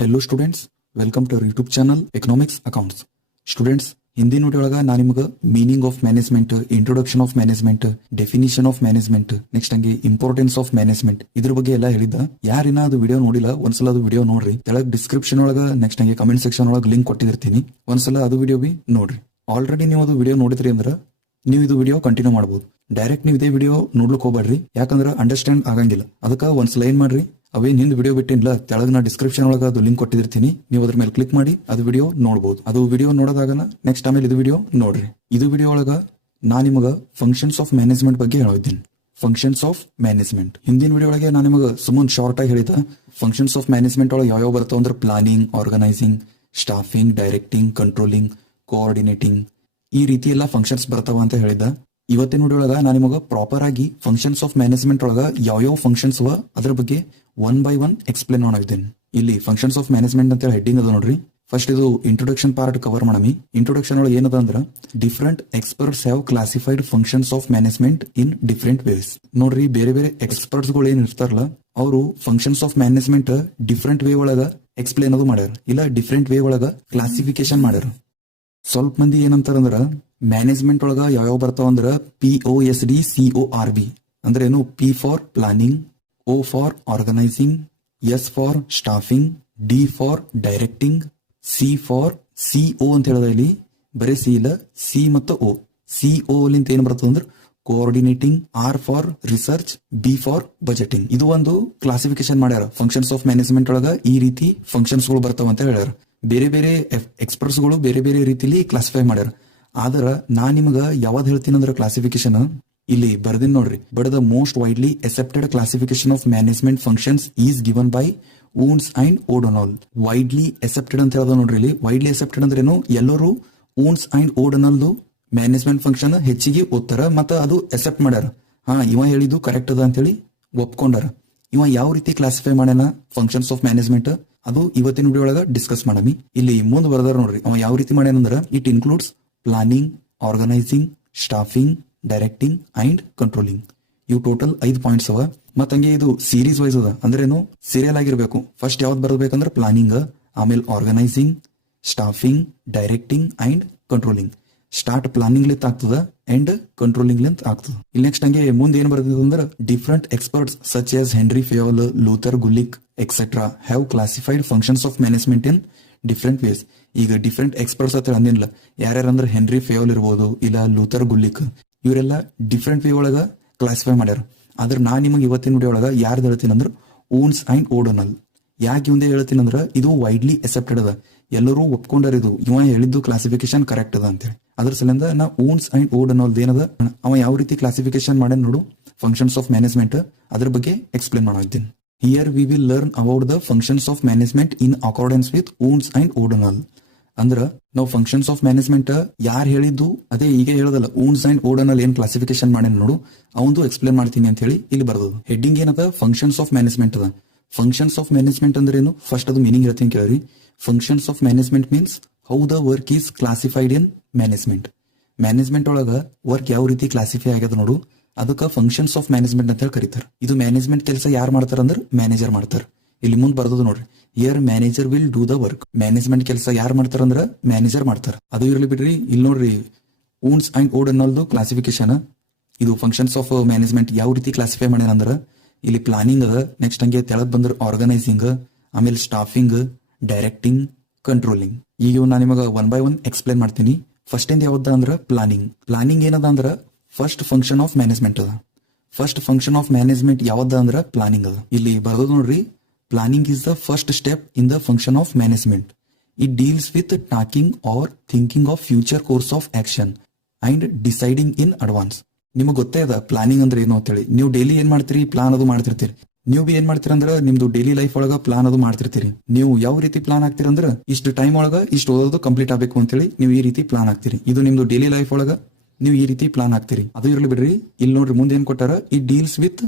Hello students, welcome to YouTube channel economics accounts. Students, ಹಿಂದಿನ ವಿಡಿಯೊಳಗ ನಾನು ನಿಮಗೆ meaning of management, introduction of management, definition of management, next ಹಂಗೆ importance of management ಇದ್ರ ಬಗ್ಗೆ ಎಲ್ಲ ಹೇಳಿದ್ದ. ಯಾರಿನ ಅದು ವಿಡಿಯೋ ನೋಡಿಲ್ಲ ಒಂದ್ಸಲ ಅದು ವಿಡಿಯೋ ನೋಡ್ರಿ. ಕೆಳಗ್ ಡಿಸ್ಕ್ರಿಪ್ಷನ್ ಒಳಗ ನೆಕ್ಸ್ಟ್ ಹಂಗೆ ಕಮೆಂಟ್ ಸೆಕ್ಷನ್ ಒಳಗೆ ಲಿಂಕ್ ಕೊಟ್ಟಿರ್ತೀನಿ, ಒಂದ್ಸಲ ಅದು ವಿಡಿಯೋ ಬಿ ನೋಡ್ರಿ. ಆಲ್ರೆಡಿ ನೀವು ಅದು ವಿಡಿಯೋ ನೋಡಿದ್ರಿ ಅಂದ್ರೆ ನೀವು ಇದು ವಿಡಿಯೋ ಕಂಟಿನ್ಯೂ ಮಾಡಬಹುದು. ಡೈರೆಕ್ಟ್ ನೀವು ಇದೇ ವಿಡಿಯೋ ನೋಡ್ಲಿಕ್ಕೆ ಹೋಗ್ಬೇಡ್ರಿ, ಯಾಕಂದ್ರೆ ಅಂಡರ್ಸ್ಟ್ಯಾಂಡ್ ಆಗಂಗಿಲ್ಲ. ಅದಕ್ಕೆ ಒಂದ್ಸಲ ಏನ್ ಮಾಡ್ರಿ, ಅವೇನ್ ಹಿಂದ್ ವಿಡಿಯೋ ಬಿಟ್ಟಿಲ್ಲ ತೆಳಗ್ ನಾ ಡಿಸ್ಕ್ರಿಪ್ಷನ್ ಒಳಗ ಅದು ಲಿಂಕ್ ಕೊಟ್ಟಿರ್ತೀನಿ, ನೀವು ಅದ್ರ ಮೇಲೆ ಕ್ಲಿಕ್ ಮಾಡಿ ಅದು ವಿಡಿಯೋ ನೋಡಬಹುದು. ಅದು ವಿಡಿಯೋ ನೋಡೋದಾಗನ ನೆಕ್ಸ್ಟ್ ಆಮೇಲೆ ಇದು ವಿಡಿಯೋ ನೋಡ್ರಿ. ಇದು ವಿಡಿಯೋ ಒಳಗ ನಾ ನಿಮಗ ಫಂಕ್ಷನ್ಸ್ ಆಫ್ ಮ್ಯಾನೇಜ್ಮೆಂಟ್ ಬಗ್ಗೆ ಹೇಳಿದ್ದೀನಿ. ಫಂಕ್ಷನ್ಸ್ ಆಫ್ ಮ್ಯಾನೇಜ್ಮೆಂಟ್ ಹಿಂದಿನ ವಿಡಿಯೋ ಒಳಗೆ ನಾನು ನಿಮಗೆ ಸುಮ್ಮನೆ ಶಾರ್ಟ್ ಆಗಿ ಹೇಳಿದ. ಫಂಕ್ಷನ್ಸ್ ಆಫ್ ಮ್ಯಾನೇಜ್ಮೆಂಟ್ ಒಳಗೆ ಯಾವ ಬರ್ತಾವ ಅಂದ್ರೆ planning, organising, staffing, directing, controlling, coordinating, ಈ ರೀತಿ ಎಲ್ಲ ಫಂಕ್ಷನ್ಸ್ ಬರ್ತಾವ ಅಂತ ಹೇಳಿದ್ದ. ಇವತ್ತಿನ ವಿಡಿಯೋ ಒಳಗ ನಾನು ನಿಮಗೆ ಪ್ರಾಪರ್ ಆಗಿ ಫಂಕ್ಷನ್ಸ್ ಆಫ್ ಮ್ಯಾನೇಜ್ಮೆಂಟ್ ಒಳಗ ಯಾವ ಫಂಕ್ಷನ್ಸ್ ಅವ ಅದ್ರ ಬಗ್ಗೆ ಒನ್ ಬೈ ಒನ್ ಎಕ್ಸ್ಪ್ಲೇನ್ ಮಾಡಿದ್ದೇನೆ. ಇಲ್ಲಿ ಫಂಕ್ಷನ್ಸ್ ಆಫ್ ಮ್ಯಾನೇಜ್ಮೆಂಟ್ ಅಂತ ಹೆಡ್ಡಿಂಗ್ ಅದ ನೋಡ್ರಿ. ಫಸ್ಟ್ ಇದು ಇಂಟ್ರೊಡಕ್ಷನ್ ಪಾರ್ಟ್ ಕವರ್ ಮಾಡಮಿ. ಇಂಟ್ರೊಡಕ್ಷನ್ ಒಳಗೆ ಏನದ ಅಂದ್ರ different experts have classified functions of management in different ways. ನೋಡ್ರಿ, ಬೇರೆ ಬೇರೆ ಎಕ್ಸ್ಪರ್ಟ್ಸ್ ಗಳು ಏನ್ ಇರ್ತಾರಲ್ಲ ಅವರು functions of management different way ಒಳಗ ಎಕ್ಸ್ಪ್ಲೇನ್ ಅದು ಮಾಡ್ಯಾರ, ಇಲ್ಲ ಡಿಫರೆಂಟ್ ವೇ ಒಳಗ ಕ್ಲಾಸಿಫಿಕೇಶನ್ ಮಾಡ್ಯಾರ. ಸ್ವಲ್ಪ ಮಂದಿ ಏನಂತಾರಂದ್ರ ಮ್ಯಾನೇಜ್ಮೆಂಟ್ ಒಳಗ ಯಾವ ಬರ್ತಾವ ಅಂದ್ರ POSD CORB ಅಂದ್ರೆ ಏನು, P for planning, O for organising, S for staffing, D for directing, C for CO ಅಂತ ಹೇಳದ. ಇಲ್ಲಿ ಬರೀ C ಇಲ್ಲ, C ಮತ್ತು O. CO ಲಿಂತ ಏನ್ ಬರ್ತದ ಅಂದ್ರೆ coordinating, R for research, B for budgeting. ಇದು ಒಂದು ಕ್ಲಾಸಿಫಿಕೇಶನ್ ಮಾಡ್ಯಾರ. ಫಂಕ್ಷನ್ಸ್ ಆಫ್ ಮ್ಯಾನೇಜ್ಮೆಂಟ್ ಒಳಗ ಈ ರೀತಿ ಫಂಕ್ಷನ್ಸ್ ಗಳು ಬರ್ತಾವ ಅಂತ ಹೇಳ್ಯಾರ. ಬೇರೆ ಬೇರೆ ಎಕ್ಸ್ಪರ್ಟ್ಸ್ ಗಳು ಬೇರೆ ಬೇರೆ ರೀತಿಲಿ ಕ್ಲಾಸಿಫೈ ಮಾಡ್ಯಾರ. ಆದ್ರ ನಾ ನಿಮಗ ಯಾವ್ದು ಹೇಳ್ತೀನಿ ಅಂದ್ರೆ ಕ್ಲಾಸಿಫಿಕೇಶನ್ ಇಲ್ಲಿ ಬರ್ದಿನ್ ನೋಡ್ರಿ. But the most widely accepted classification of management functions is given by Koontz and O'Donnell. Widely accepted ಅಂತ ಹೇಳೋದು ನೋಡ್ರಿ. ಇಲ್ಲಿ ವೈಡ್ಲಿ ಅಕ್ಸೆಪ್ಟೆಡ್ ಅಂದ್ರೆ ಏನು, ಎಲ್ಲರೂ ಊನ್ಸ್ ಅಂಡ್ ಓಡೋನಾಲ್ದು ಮ್ಯಾನೇಜ್ಮೆಂಟ್ ಫಂಕ್ಷನ್ ಹೆಚ್ಚಿಗೆ ಓದ್ತಾರ ಮತ್ತು ಅದು ಅಕ್ಸೆಪ್ಟ್ ಮಾಡ್ಯಾರ. ಇವ ಹೇಳಿದ್ದು ಕರೆಕ್ಟ್ ಅದ ಅಂತೇಳಿ ಒಪ್ಕೊಂಡಾರ. ಇವ ಯಾವ ರೀತಿ ಕ್ಲಾಸಿಫೈ ಮಾಡ್ಯಾನ ಫಂಕ್ಷನ್ಸ್ ಆಫ್ ಮ್ಯಾನೇಜ್ಮೆಂಟ್ ಅದು ಇವತ್ತಿನ ವಿಡಿಯೋ ಒಳಗ ಡಿಸ್ಕಸ್ ಮಾಡಮಿ. ಇಲ್ಲಿ ಮುಂದೆ ಬರ್ದಾರ ನೋಡ್ರಿ, ಅವ ಯಾವ ರೀತಿ ಮಾಡ್ಯಾನಂದ್ರ it includes planning, organising, staffing, directing and controlling. ಇವು ಟೋಟಲ್ 5 ಪಾಯಿಂಟ್ಸ್ ಅವ. ಮತ್ತಂಗೆ ಇದು ಸೀರೀಸ್ ವೈಸ್ ಅದ, ಅಂದ್ರೇನು ಸೀರಿಯಲ್ ಆಗಿರ್ಬೇಕು. ಫಸ್ಟ್ ಯಾವ್ದು ಬರಬೇಕಂದ್ರೆ ಪ್ಲಾನಿಂಗ್, ಆಮೇಲೆ organising, staffing, directing and controlling. Start planning ಲಿಂತ್ ಆಗ್ತದ ಅಂಡ್ ಕಂಟ್ರೋಲಿಂಗ್ ಲಿಂತ್ ಆಗ್ತದ. ಇಲ್ಲಿ ನೆಕ್ಸ್ಟ್ ಹಂಗೆ ಮುಂದೆ ಏನ್ ಬರ್ತದ ಅಂದ್ರೆ different experts such as Henry Fayol, Luther Gulick etcetera have classified functions of management in different ways. ಈಗ ಡಿಫರೆಂಟ್ ಎಕ್ಸ್ಪರ್ಟ್ಸ್ ಅಂತ ಅಂದಿಲ್ಲ, ಯಾರ್ಯಾರಂದ್ರೆ ಹೆನ್ರಿ ಫೇಯೋಲ್ ಇರ್ಬೋದು, ಇಲ್ಲ ಲೂಥರ್ ಗುಲಿಕ್, ಇವರೆಲ್ಲ ಡಿಫರೆಂಟ್ ವೇ ಒಳಗ ಕ್ಲಾಸಿಫೈ ಮಾಡ್ಯಾರ. ಆದ್ರೆ ನಾ ನಿಮಗೆ ಇವತ್ತಿನ ವಿಡಿಯೋ ಒಳಗ ಯಾರ್ದು ಹೇಳ್ತೀನಿ ಅಂದ್ರೆ ಊನ್ಸ್ ಅಂಡ್ ಓಡೋನಲ್. ಯಾಕೆ ಮುಂದೆ ಹೇಳ್ತೀನಿ ಅಂದ್ರೆ ಇದು ವೈಡ್ಲಿ ಅಕ್ಸೆಪ್ಟೆಡ್ ಅದ, ಎಲ್ಲರೂ ಒಪ್ಕೊಂಡಾರ ಇದು ಇವ ಹೇಳಿದ್ದು ಕ್ಲಾಸಿಫಿಕೇಶನ್ ಕರೆಕ್ಟ್ ಅದ ಅಂತೇಳಿ. ಅದ್ರ ಸಲಿಂದ ನಾ ಊನ್ಸ್ ಅಂಡ್ ಓಡೋನಲ್ ಏನದ ಅವ ಯಾವ ರೀತಿ ಕ್ಲಾಸಿಫಿಕೇಶನ್ ಮಾಡ್ಯಾನ ನೋಡು ಫಂಕ್ಷನ್ಸ್ ಆಫ್ ಮ್ಯಾನೇಜ್ಮೆಂಟ್, ಅದ್ರ ಬಗ್ಗೆ ಎಕ್ಸ್ಪ್ಲೇನ್ ಮಾಡಿದ್ದೀನಿ. Here we will learn about the functions of management in accordance with Oons and O'Donnell. ಅಂದ್ರ ನಾವು ಫಂಕ್ಷನ್ಸ್ ಆಫ್ ಮ್ಯಾನೇಜ್ಮೆಂಟ್ ಯಾರು ಹೇಳಿದ್ದು ಅದೇ ಈಗ ಹೇಳೋದಲ್ಲ, ಊನ್ಸ್ ಅಂಡ್ ಓಡೋನಲ್ ಏನ್ ಕ್ಲಾಸಿಫಿಕೇಶನ್ ಮಾಡ್ಯಾನ ನೋಡು ಅವಂದು ಎಕ್ಸ್ಪ್ಲೇನ್ ಮಾಡ್ತೀನಿ ಅಂತ ಹೇಳಿ ಇಲ್ಲಿ ಬರ್ತದ. ಹೆಡ್ಡಿಂಗ್ ಏನದ, ಫಂಕ್ಷನ್ಸ್ ಆಫ್ ಮ್ಯಾನೇಜ್ಮೆಂಟ್ ಅದ. ಫಂಕ್ಷನ್ಸ್ ಆಫ್ ಮ್ಯಾನೇಜ್ಮೆಂಟ್ ಅಂದ್ರೆ ಏನು, ಫಸ್ಟ್ ಅದು ಮೀನಿಂಗ್ ಹೇಳ್ತೀನಿ ಕೇಳ್ರಿ. Functions of management means how the work is classified in management. Management ಒಳಗ ವರ್ಕ್ ಯಾವ ರೀತಿ ಕ್ಲಾಸಿಫೈ ಆಗ್ಯದ ನೋಡು ಅದಕ್ಕೆ ಫಂಕ್ಷನ್ಸ್ ಆಫ್ ಮ್ಯಾನೇಜ್ಮೆಂಟ್ ಅಂತ ಹೇಳಿ ಕರೀತಾರೆ. ಇದು ಮ್ಯಾನೇಜ್ಮೆಂಟ್ ಕೆಲಸ ಯಾರು ಮಾಡ್ತಾರ ಅಂದ್ರೆ ಮ್ಯಾನೇಜರ್ ಮಾಡ್ತಾರ. ಇಲ್ಲಿ ಮುಂದೆ ಬರ್ತದ ನೋಡ್ರಿ, here manager will do the work. Management ಕೆಲಸ ಯಾರು ಮಾಡ್ತಾರ ಅಂದ್ರ ಮ್ಯಾನೇಜರ್ ಮಾಡ್ತಾರ. ಅದು ಇರ್ಲಿ ಬಿಡ್ರಿ. ಇಲ್ಲಿ ನೋಡ್ರಿ ಊನ್ಸ್ ಅಂಡ್ ಓಡೋನಲ್ದು ಕ್ಲಾಸಿಫಿಕೇಶನ್. ಇದು ಫಂಕ್ಷನ್ಸ್ ಆಫ್ ಮ್ಯಾನೇಜ್ಮೆಂಟ್ ಯಾವ ರೀತಿ ಕ್ಲಾಸಿಫೈ ಮಾಡ್ಯಾನ ಅಂದ್ರ ಇಲ್ಲಿ ಪ್ಲಾನಿಂಗ್ ಅದ, ನೆಕ್ಸ್ಟ್ ಹಂಗೆ ತೆಳಗ್ ಬಂದ್ರ ಆರ್ಗನೈಸಿಂಗ್, ಆಮೇಲೆ ಸ್ಟಾಫಿಂಗ್, ಡೈರೆಕ್ಟಿಂಗ್, ಕಂಟ್ರೋಲಿಂಗ್. ಈಗ ನಾನು ನಿಮಗೆ ಒನ್ ಬೈ ಒನ್ ಎಕ್ಸ್ಪ್ಲೇನ್ ಮಾಡ್ತೀನಿ. ಫಸ್ಟ್ ಇಂದ ಯಾವ್ದ ಅಂದ್ರ ಪ್ಲಾನಿಂಗ್. ಪ್ಲಾನಿಂಗ್ ಏನದ ಅಂದ್ರ ಫಸ್ಟ್ ಫಂಕ್ಷನ್ ಆಫ್ ಮ್ಯಾನೇಜ್ಮೆಂಟ್ ಅದ. ಫಸ್ಟ್ ಫಂಕ್ಷನ್ ಆಫ್ ಮ್ಯಾನೇಜ್ಮೆಂಟ್ ಯಾವ್ದ ಅಂದ್ರ ಪ್ಲಾನಿಂಗ್ ಅದ. ಇಲ್ಲಿ ಬರೋದು ನೋಡ್ರಿ, planning is the first step in the function of management. It deals with talking R thinking of future course of action and deciding in advance. ನಿಮಗೆ ಗೊತ್ತೇ ಅದ ಪ್ಲಾನಿಂಗ್ ಅಂದ್ರೆ ಏನು ಅಂತೇಳಿ. ನೀವು ಡೈಲಿ ಏನ್ ಮಾಡ್ತೀರಿ, ಪ್ಲಾನ್ ಅದು ಮಾಡ್ತಿರ್ತೀರಿ. ನೀವು ಬಿ ಏನ್ ಮಾಡ್ತೀರಿ ಅಂದ್ರೆ ನಿಮ್ದು ಡೈಲಿ ಲೈಫ್ ಒಳಗ ಪ್ಲಾನ್ ಅದು ಮಾಡ್ತಿರ್ತೀರಿ. ನೀವು ಯಾವ ರೀತಿ ಪ್ಲಾನ್ ಆಗ್ತೀರಿ ಅಂದ್ರೆ ಇಷ್ಟು ಟೈಮ್ ಒಳಗ ಇಷ್ಟು ಓದೋದು ಕಂಪ್ಲೀಟ್ ಆಗಬೇಕು ಅಂತೇಳಿ ನೀವು ಈ ರೀತಿ ಪ್ಲಾನ್ ಆಗ್ತೀರಿ. ಇದು ನಿಮ್ದು ಡೈಲಿ ಲೈಫ್ ಒಳಗ ನೀವು ಈ ರೀತಿ ಪ್ಲಾನ್ ಆಗ್ತೀರಿ. ಅದು ಇರ್ಲಿ ಬಿಡ್ರಿ. ಇಲ್ಲಿ ನೋಡ್ರಿ ಮುಂದೆ ಏನ್ ಕೊಟ್ಟಾರ, it deals with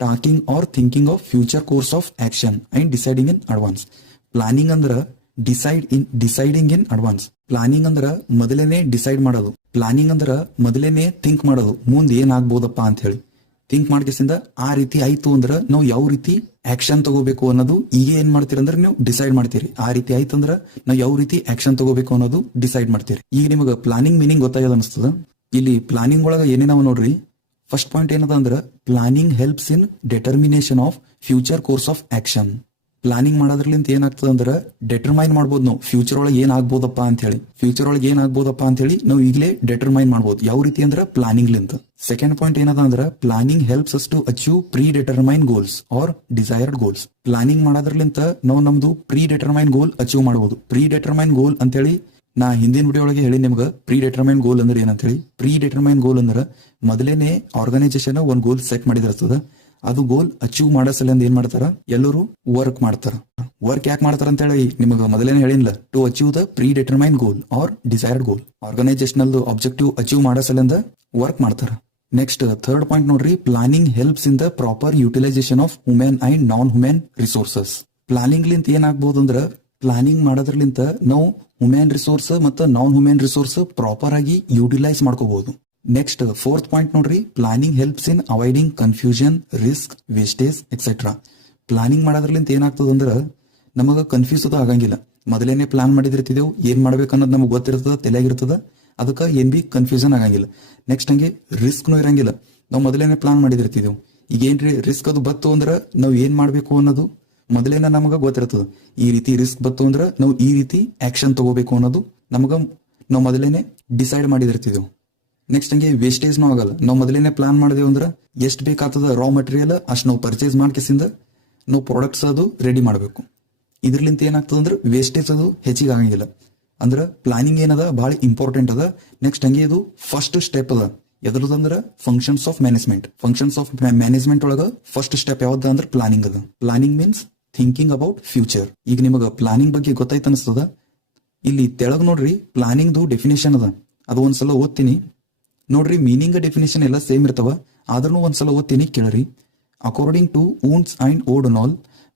talking R thinking of future course of action and deciding in advance. Planning ಅಂದ್ರ ಡಿಸೈಡಿಂಗ್ ಇನ್ ಅಡ್ವಾನ್ಸ್. ಪ್ಲಾನಿಂಗ್ ಅಂದ್ರ ಮೊದಲೇನೆ ಡಿಸೈಡ್ ಮಾಡೋದು. ಪ್ಲಾನಿಂಗ್ ಅಂದ್ರ ಮೊದಲೇನೆ ಥಿಂಕ್ ಮಾಡೋದು ಮುಂದೆ ಏನಾಗ್ಬೋದಪ್ಪ ಅಂತ ಹೇಳಿ. ಥಿಂಕ್ ಮಾಡ್ಕೇಸಿಂದ ಆ ರೀತಿ ಆಯ್ತು ಅಂದ್ರೆ ನಾವು ಯಾವ ರೀತಿ ಆಕ್ಷನ್ ತಗೋಬೇಕು ಅನ್ನೋದು ಈಗ ಏನ್ ಮಾಡ್ತೀರಿ ಅಂದ್ರೆ ನೀವು ಡಿಸೈಡ್ ಮಾಡ್ತೀರಿ. ಆ ರೀತಿ ಆಯ್ತು ಅಂದ್ರೆ ನಾವು ಯಾವ ರೀತಿ ಆಕ್ಷನ್ ತಗೋಬೇಕು ಅನ್ನೋದು ಡಿಸೈಡ್ ಮಾಡ್ತೀರಿ. ಈಗ ನಿಮಗೆ ಪ್ಲಾನಿಂಗ್ ಮೀನಿಂಗ್ ಗೊತ್ತಾಗದ ಅನಿಸ್ತದ. ಇಲ್ಲಿ ಪ್ಲಾನಿಂಗ್ ಒಳಗ ಏನೇನವ ನೋಡ್ರಿ. ಫಸ್ಟ್ ಪಾಯಿಂಟ್ ಏನದ ಅಂದ್ರ planning helps in determination of future course of action. Planning ಮಾಡೋದ್ರಲಿಂತ ಏನಾಗ್ತದ ಅಂದ್ರ ಡೆಟರ್ಮೈನ್ ಮಾಡ್ಬೋದು ನಾವು ಫ್ಯೂಚರ್ ಒಳಗೆ ಏನ್ ಆಗ್ಬೋದಪ್ಪ ಅಂತ ಹೇಳಿ. ಫ್ಯೂಚರ್ ಒಳಗೆ ಏನ್ ಆಗ್ಬೋದಪ್ಪ ಅಂತ ಹೇಳಿ ನಾವು ಈಗಲೇ ಡೆಟರ್ಮೈನ್ ಮಾಡ್ಬೋದು. ಯಾವ ರೀತಿ ಅಂದ್ರ ಪ್ಲಾನಿಂಗ್ ಲಿಂತ. ಸೆಕೆಂಡ್ ಪಾಯಿಂಟ್ ಏನದ ಅಂದ್ರ planning helps us to achieve predetermine goals or desired goals. Planning ಮಾಡೋದ್ರಲಿಂತ ನಾವು ನಮ್ದು ಪ್ರೀ ಡೆಟರ್ಮೈನ್ ಗೋಲ್ ಅಚೀವ್ ಮಾಡಬಹುದು. ಪ್ರೀ ಡೆಟರ್ಮೈನ್ ಗೋಲ್ ಅಂತೇಳಿ ನಾ ಹಿಂದಿನ ವಿಡಿಯೋ ಒಳಗೆ ಹೇಳಿ ನಿಮ್ಗೆ ಪ್ರೀ ಡೆಟರ್ಮೈನ್ ಗೋಲ್ ಅಂದ್ರೆ ಏನಂತ ಹೇಳಿ. ಪ್ರೀ ಡೆಟರ್ಮೈನ್ ಗೋಲ್ ಅಂದ್ರೆ ಮೊದಲೇನೆ ಆರ್ಗನೈಸೇಷನ್ ಒಂದ್ ಗೋಲ್ ಸೆಟ್ ಮಾಡಿದಿರ್ತದ. ಅದು ಗೋಲ್ ಅಚೀವ್ ಮಾಡೋ ಸಲಿಂದ ಏನ್ ಮಾಡ್ತಾರ, ಎಲ್ಲರೂ ವರ್ಕ್ ಮಾಡ್ತಾರ. ವರ್ಕ್ ಯಾಕೆ ಮಾಡ್ತಾರ ಅಂತ ಹೇಳಿ ನಿಮಗೆ ಮೊದಲೇನೆ ಹೇಳಿಲ್ಲ. To achieve the predetermine goal or desired goal. Organizational objective achieve ಮಾಡೋ ಸಲಿಂದ ವರ್ಕ್ ಮಾಡ್ತಾರ. ನೆಕ್ಸ್ಟ್ ಥರ್ಡ್ ಪಾಯಿಂಟ್ ನೋಡ್ರಿ, planning helps in the proper utilization of human and non human resources. Planning ಲಿಂತ ಏನಾಗ್ಬೋದು ಅಂದ್ರ ಪ್ಲಾನಿಂಗ್ ಮಾಡೋದ್ರಲಿಂತ ನಾವು ಹ್ಯೂಮನ್ ರಿಸೋರ್ಸ್ ಮತ್ತು ನಾನ್ ಹ್ಯೂಮನ್ ರಿಸೋರ್ಸ್ ಪ್ರಾಪರ್ ಆಗಿ ಯುಟಿಲೈಸ್ ಮಾಡ್ಕೋಬಹುದು. ನೆಕ್ಸ್ಟ್ ಫೋರ್ತ್ ಪಾಯಿಂಟ್ ನೋಡ್ರಿ, planning helps in avoiding confusion, risk, wastage etcetera. Planning ಮಾಡೋದ್ರಲಿಂತ ಏನಾಗ್ತದ ಅಂದ್ರ ನಮಗ ಕನ್ಫ್ಯೂಸ್ ಅದು ಆಗಂಗಿಲ್ಲ. ಮೊದಲೇನೆ ಪ್ಲಾನ್ ಮಾಡಿದಿರ್ತಿದೇವು, ಏನ್ ಮಾಡ್ಬೇಕು ಅನ್ನೋದು ನಮಗೆ ಗೊತ್ತಿರ್ತದ, ತಲೆಯಾಗಿರ್ತದ. ಅದಕ್ಕೆ ಏನ್ ಬಿ ಕನ್ಫ್ಯೂಷನ್ ಆಗಂಗಿಲ್ಲ. ನೆಕ್ಸ್ಟ್ ಹಂಗೆ ರಿಸ್ಕ್ನು ಇರಂಗಿಲ್ಲ. ನಾವು ಮೊದಲೇನೆ ಪ್ಲಾನ್ ಮಾಡಿದಿರ್ತಿದೇವು. ಈಗ ಏನ್ರಿ ರಿಸ್ಕ್ ಅದು ಬತ್ತು ಅಂದ್ರ ನಾವು ಏನ್ ಮಾಡ್ಬೇಕು ಅನ್ನೋದು ಮೊದಲೇನ ನಮಗ ಗೊತ್ತಿರ್ತದ. ಈ ರೀತಿ ರಿಸ್ಕ್ ಬತ್ತು ಅಂದ್ರ ನಾವು ಈ ರೀತಿ ಆಕ್ಷನ್ ತಗೋಬೇಕು ಅನ್ನೋದು ನಮಗ ನಾವು ಮೊದಲೇನೆ ಡಿಸೈಡ್ ಮಾಡಿದಿರ್ತಿದೇವು. ನೆಕ್ಸ್ಟ್ ಹಂಗೆ ವೇಸ್ಟೇಜ್ನು ಆಗಲ್ಲ. ನಾವು ಮೊದಲೇನೆ ಪ್ಲಾನ್ ಮಾಡಿದೇವು ಅಂದ್ರೆ ಎಷ್ಟು ಬೇಕಾಗ್ತದ ರಾ ಮಟೀರಿಯಲ್ ಅಷ್ಟು ನಾವು ಪರ್ಚೇಸ್ ಮಾಡ್ಕೇಸಿಂದ ನಾವು ಪ್ರಾಡಕ್ಟ್ಸ್ ಅದು ರೆಡಿ ಮಾಡಬೇಕು. ಇದ್ರಲಿಂತ ಏನಾಗ್ತದ ಅಂದ್ರೆ ವೇಸ್ಟೇಜ್ ಅದು ಹೆಚ್ಚಿಗೆ ಆಗಂಗಿಲ್ಲ. ಅಂದ್ರೆ ಪ್ಲಾನಿಂಗ್ ಏನದ ಭಾಳ ಇಂಪಾರ್ಟೆಂಟ್ ಅದ. ನೆಕ್ಸ್ಟ್ ಹಂಗೆ ಇದು ಫಸ್ಟ್ ಸ್ಟೆಪ್ ಅದ. ಎದ್ರದಂದ್ರ functions of management. Functions of management ಒಳಗ ಫಸ್ಟ್ ಸ್ಟೆಪ್ ಯಾವ್ದ ಅಂದ್ರೆ ಪ್ಲಾನಿಂಗ್ ಅದ. Planning means thinking about future. ಈಗ ನಿಮಗೆ ಪ್ಲಾನಿಂಗ್ ಬಗ್ಗೆ ಗೊತ್ತಾಯ್ತು ಅನಿಸ್ತದ. ಇಲ್ಲಿ ತೆಳಗ್ ನೋಡ್ರಿ ಪ್ಲಾನಿಂಗ್ದು ಡೆಫಿನೇಷನ್ ಅದ. ಅದು ಒಂದ್ಸಲ ಓದ್ತೀನಿ ನೋಡ್ರಿ. ಮೀನಿಂಗ್ ಡೆಫಿನೇಷನ್ ಎಲ್ಲ ಸೇಮ್ ಇರ್ತಾವ, ಆದ್ರೂ ಒಂದ್ಸಲ ಓದ್ತೀನಿ ಕೇಳ್ರಿ. According to Koontz and O'Donnell,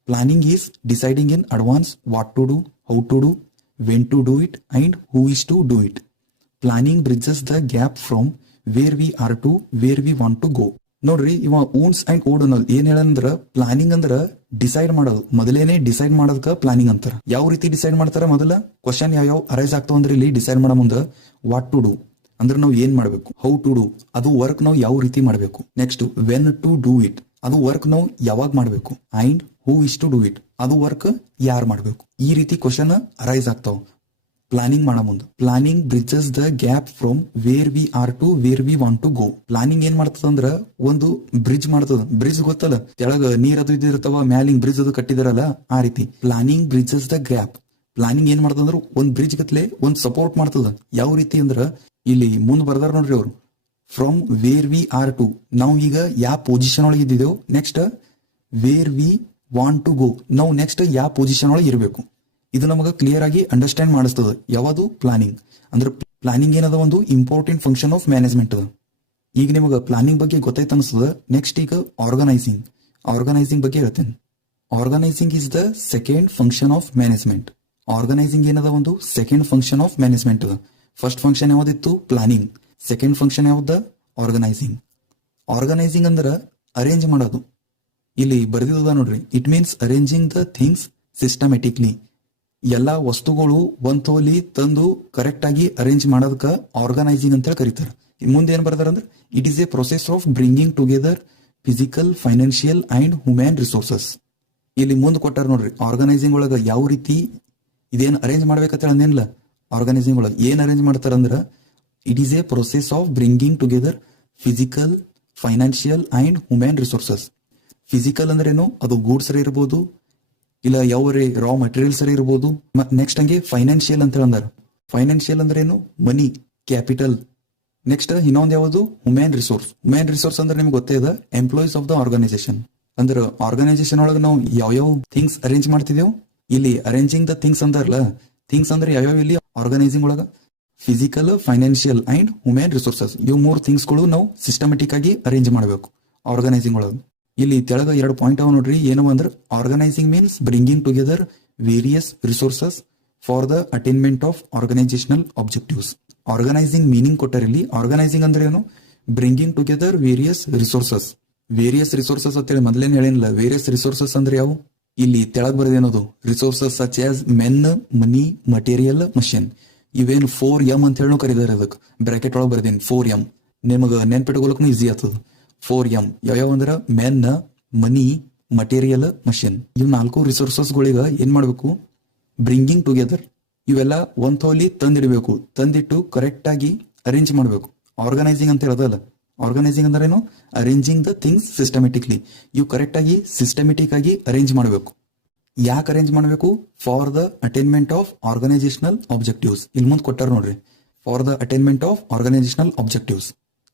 planning is deciding in advance what to do, how to do, when to do it and who is to do it. Planning bridges the gap from where we are to where we want to go. ನೋಡ್ರಿ ಇವ wounds and ಓಡನಾಲ್ ಏನ್ ಹೇಳಂದ್ರ planning ಅಂದ್ರ decide ಮಾಡೋದು. ಮೊದಲೇನೆ decide ಮಾಡೋದಕ್ಕ planning ಅಂತಾರ. ಯಾವ ರೀತಿ decide ಮಾಡ್ತಾರ, ಮೊದಲ ಕ್ವಶನ್ ಯಾವ ಅರೈಸ್ ಆಗ್ತಾವ ಅಂದ್ರೆ ಇಲ್ಲಿ ಡಿಸೈಡ್ ಮಾಡೋ ಮುಂದ ವಾಟ್ ಟು ಡೂ ಅಂದ್ರೆ ನಾವು ಏನ್ ಮಾಡ್ಬೇಕು, ಹೌ ಟು ಡೂ ಅದು ವರ್ಕ್ ನಾವು ಯಾವ ರೀತಿ ಮಾಡ್ಬೇಕು, next when to do it ಅದು ವರ್ಕ್ ನಾವು ಯಾವಾಗ ಮಾಡ್ಬೇಕು, and who is to do it ಅದು ವರ್ಕ್ ಯಾರು ಮಾಡ್ಬೇಕು. ಈ ರೀತಿ ಕ್ವಶನ್ ಅರೈಸ್ ಆಗ್ತಾವ ಪ್ಲಾನಿಂಗ್ ಮಾಡೋ ಮುಂದೆ. Planning bridges the gap from where we are to where we want to go. Planning ಏನ್ ಮಾಡ್ತದ ಅಂದ್ರ ಒಂದು ಬ್ರಿಡ್ಜ್ ಮಾಡ್ತದ. ಬ್ರಿಡ್ಜ್ ಗೊತ್ತಲ್ಲ, ತೆಳಗ ನೀರ್ ಅದು ಇದಿರ್ತಾವ, ಮ್ಯಾಲಿಂಗ್ ಬ್ರಿಡ್ಜ್ ಅದು ಕಟ್ಟಿದಾರಲ್ಲ, ಆ ರೀತಿ planning bridges the gap. Planning ಏನ್ ಮಾಡ್ತದ ಅಂದ್ರ ಒಂದ್ ಬ್ರಿಡ್ಜ್ ಗತ್ಲೆ ಒಂದ್ ಸಪೋರ್ಟ್ ಮಾಡ್ತದ. ಯಾವ ರೀತಿ ಅಂದ್ರ ಇಲ್ಲಿ ಮುಂದ್ ಬರ್ದಾರ ನೋಡ್ರಿ ಅವ್ರು, from where we are to ನಾವು ಈಗ ಯಾವ ಪೊಸಿಷನ್ ಒಳಗೆ ಇದ್ದಿದ್ದೇವು, next where we want to go ನಾವು ನೆಕ್ಸ್ಟ್ ಯಾವ ಪೊಸಿಷನ್ ಒಳಗೆ ಇರಬೇಕು. ಇದು ನಮಗೆ ಕ್ಲಿಯರ್ ಆಗಿ ಅಂಡರ್ಸ್ಟ್ಯಾಂಡ್ ಮಾಡಿಸ್ತದ ಯಾವುದು ಪ್ಲಾನಿಂಗ್ ಅಂದ್ರೆ. ಪ್ಲಾನಿಂಗ್ ಏನದ ಒಂದು ಇಂಪಾರ್ಟೆಂಟ್ ಫಂಕ್ಷನ್ ಆಫ್ ಮ್ಯಾನೇಜ್ಮೆಂಟ್ ಅದ. ಈಗ ನಿಮಗೆ ಪ್ಲಾನಿಂಗ್ ಬಗ್ಗೆ ಗೊತ್ತಾಯ್ತು ಅನಿಸ್ತದ. ನೆಕ್ಸ್ಟ್ ಈಗ ಆರ್ಗನೈಸಿಂಗ್. ಆರ್ಗನೈಸಿಂಗ್ ಬಗ್ಗೆ ಹೇಳ್ತೇನೆ. Organizing is the second function of management. Organizing ಏನದ ಒಂದು ಸೆಕೆಂಡ್ ಫಂಕ್ಷನ್ ಆಫ್ ಮ್ಯಾನೇಜ್ಮೆಂಟ್ ಅದ. ಫಸ್ಟ್ ಫಂಕ್ಷನ್ ಯಾವ್ದಿತ್ತು ಪ್ಲಾನಿಂಗ್, ಸೆಕೆಂಡ್ ಫಂಕ್ಷನ್ ಯಾವ್ದ ಆರ್ಗನೈಸಿಂಗ್. ಆರ್ಗನೈಸಿಂಗ್ ಅಂದ್ರ ಅರೇಂಜ್ ಮಾಡೋದು. ಇಲ್ಲಿ ಬರೆದಿದ ನೋಡ್ರಿ, it means arranging the things systematically. ಎಲ್ಲಾ ವಸ್ತುಗಳು ಒಂದ್ ತೋಲಿ ತಂದು ಕರೆಕ್ಟ್ ಆಗಿ ಅರೇಂಜ್ ಮಾಡೋದಕ್ಕ ಆರ್ಗನೈಸಿಂಗ್ ಅಂತ ಹೇಳಿ ಕರೀತಾರೆ. ಮುಂದೆ ಏನ್ ಬರ್ದಾರ ಅಂದ್ರೆ it is a process of bringing together physical, financial and human resources. ಇಲ್ಲಿ ಮುಂದೆ ಕೊಟ್ಟಾರ ನೋಡ್ರಿ, ಆರ್ಗನೈಸಿಂಗ್ ಒಳಗ ಯಾವ ರೀತಿ ಇದೇನ್ ಅರೇಂಜ್ ಮಾಡ್ಬೇಕಂತ ಹೇಳೇನಿಲ್ಲ. ಆರ್ಗನೈಸಿಂಗ್ ಒಳಗೆ ಏನ್ ಅರೇಂಜ್ ಮಾಡ್ತಾರ ಅಂದ್ರ it is a process of bringing together physical, financial and human resources. Physical ಅಂದ್ರೆ ಏನು, ಅದು ಗೂಡ್ಸ್ ಇರ್ಬೋದು, ಇಲ್ಲ ಯಾವ ರಾ ಮಟೀರಿಯಲ್ಸ್ ಇರ್ಬೋದು. ನೆಕ್ಸ್ಟ್ ಹಂಗೆ ಫೈನಾನ್ಷಿಯಲ್ ಅಂತ ಅಂದಾರ. ಫೈನಾನ್ಷಿಯಲ್ ಅಂದ್ರೆ ಏನು, ಮನಿ, ಕ್ಯಾಪಿಟಲ್. ನೆಕ್ಸ್ಟ್ ಇನ್ನೊಂದು ಯಾವುದು ಹ್ಯೂಮನ್ ರಿಸೋರ್ಸ್. ಹ್ಯೂಮನ್ ರಿಸೋರ್ಸ್ ಅಂದ್ರೆ ನಿಮ್ಗೆ ಗೊತ್ತೇ ಇದೆ ಎಂಪ್ಲಾಯೀಸ್ ಆಫ್ ದ ಆರ್ಗನೈಸೇಷನ್. ಅಂದ್ರೆ ಆರ್ಗನೈಸೇಷನ್ ಒಳಗೆ ನಾವು ಯಾವ ಥಿಂಗ್ಸ್ ಅರೇಂಜ್ ಮಾಡ್ತಿದ್ದೇವೆ. ಇಲ್ಲಿ ಅರೇಂಜಿಂಗ್ ದ ಥಿಂಗ್ಸ್ ಅಂತಾರಲ್ಲ, ಥಿಂಗ್ಸ್ ಅಂದ್ರೆ ಯಾವ್ಯಾವ ಇಲ್ಲಿ ಆರ್ಗನೈಸಿಂಗ್ ಒಳಗ physical, financial and human resources. ಇವು 3 ಥಿಂಗ್ಸ್ಗಳು ನಾವು ಸಿಸ್ಟಮೆಟಿಕ್ ಆಗಿ ಅರೇಂಜ್ ಮಾಡಬೇಕು ಆರ್ಗನೈಸಿಂಗ್ ಒಳಗೆ. ಇಲ್ಲಿ ತೆಳಗ 2 ಪಾಯಿಂಟ್ ಅವ ನೋಡ್ರಿ. ಏನವ ಅಂದ್ರೆ organising means bringing together various resources for the attainment of organisational objectives. Organising meaning ಕೊಟ್ಟರೆ ಇಲ್ಲಿ ಆರ್ಗನೈಸಿಂಗ್ ಅಂದ್ರೆ ಏನು, bringing together various resources. Various resources ಅಂತೇಳಿ ಮೊದಲೇನು ಹೇಳಿಲ್ಲ. ವೇರಿಯಸ್ ರಿಸೋರ್ಸಸ್ ಅಂದ್ರೆ ಯಾವ? ಇಲ್ಲಿ ತೆಳಗ್ ಬರೆದೇನದು resources such as men, money, material, machine. ಇವೇನು 4M ಅಂತ ಹೇಳಿ ಕರೀತಾರೆ. ಅದಕ್ಕೆ ಬ್ರಾಕೆಟ್ ಒಳಗೆ ಬರ್ದೀನಿ 4M. ನಿಮಗೆ ನೆನ್ಪಿಟ್ಕೊಳಕ್ಕೂ ಈಸಿ ಆಗ್ತದ. 4M ಯಾವ್ಯಾವ ಅಂದ್ರೆ ಮೆನ್, ಮನಿ, ಮಟೀರಿಯಲ್, ಮಷಿನ್. ಇವ್ 4 ರಿಸೋರ್ಸಸ್ಗಳಿಗೆ ಏನ್ ಮಾಡ್ಬೇಕು? Bringing together. ಇವೆಲ್ಲ ಒಂದ್ ತೋಲಿ ತಂದಿಡಬೇಕು. ತಂದಿಟ್ಟು ಕರೆಕ್ಟ್ ಆಗಿ ಅರೇಂಜ್ ಮಾಡಬೇಕು. ಆರ್ಗನೈಸಿಂಗ್ ಅಂತ ಹೇಳೋದಲ್ಲ. ಆರ್ಗನೈಸಿಂಗ್ ಅಂದ್ರೆ ಏನು? Arranging the things systematically. ಇವು ಕರೆಕ್ಟ್ ಆಗಿ ಸಿಸ್ಟಮೆಟಿಕ್ ಆಗಿ ಅರೇಂಜ್ ಮಾಡಬೇಕು. ಯಾಕೆ ಅರೇಂಜ್ ಮಾಡಬೇಕು? For the attainment of organisational objectives. ಇಲ್ಲಿ ಮುಂದೆ ಕೊಟ್ಟಾರ ನೋಡ್ರಿ, for the attainment of organisational objectives.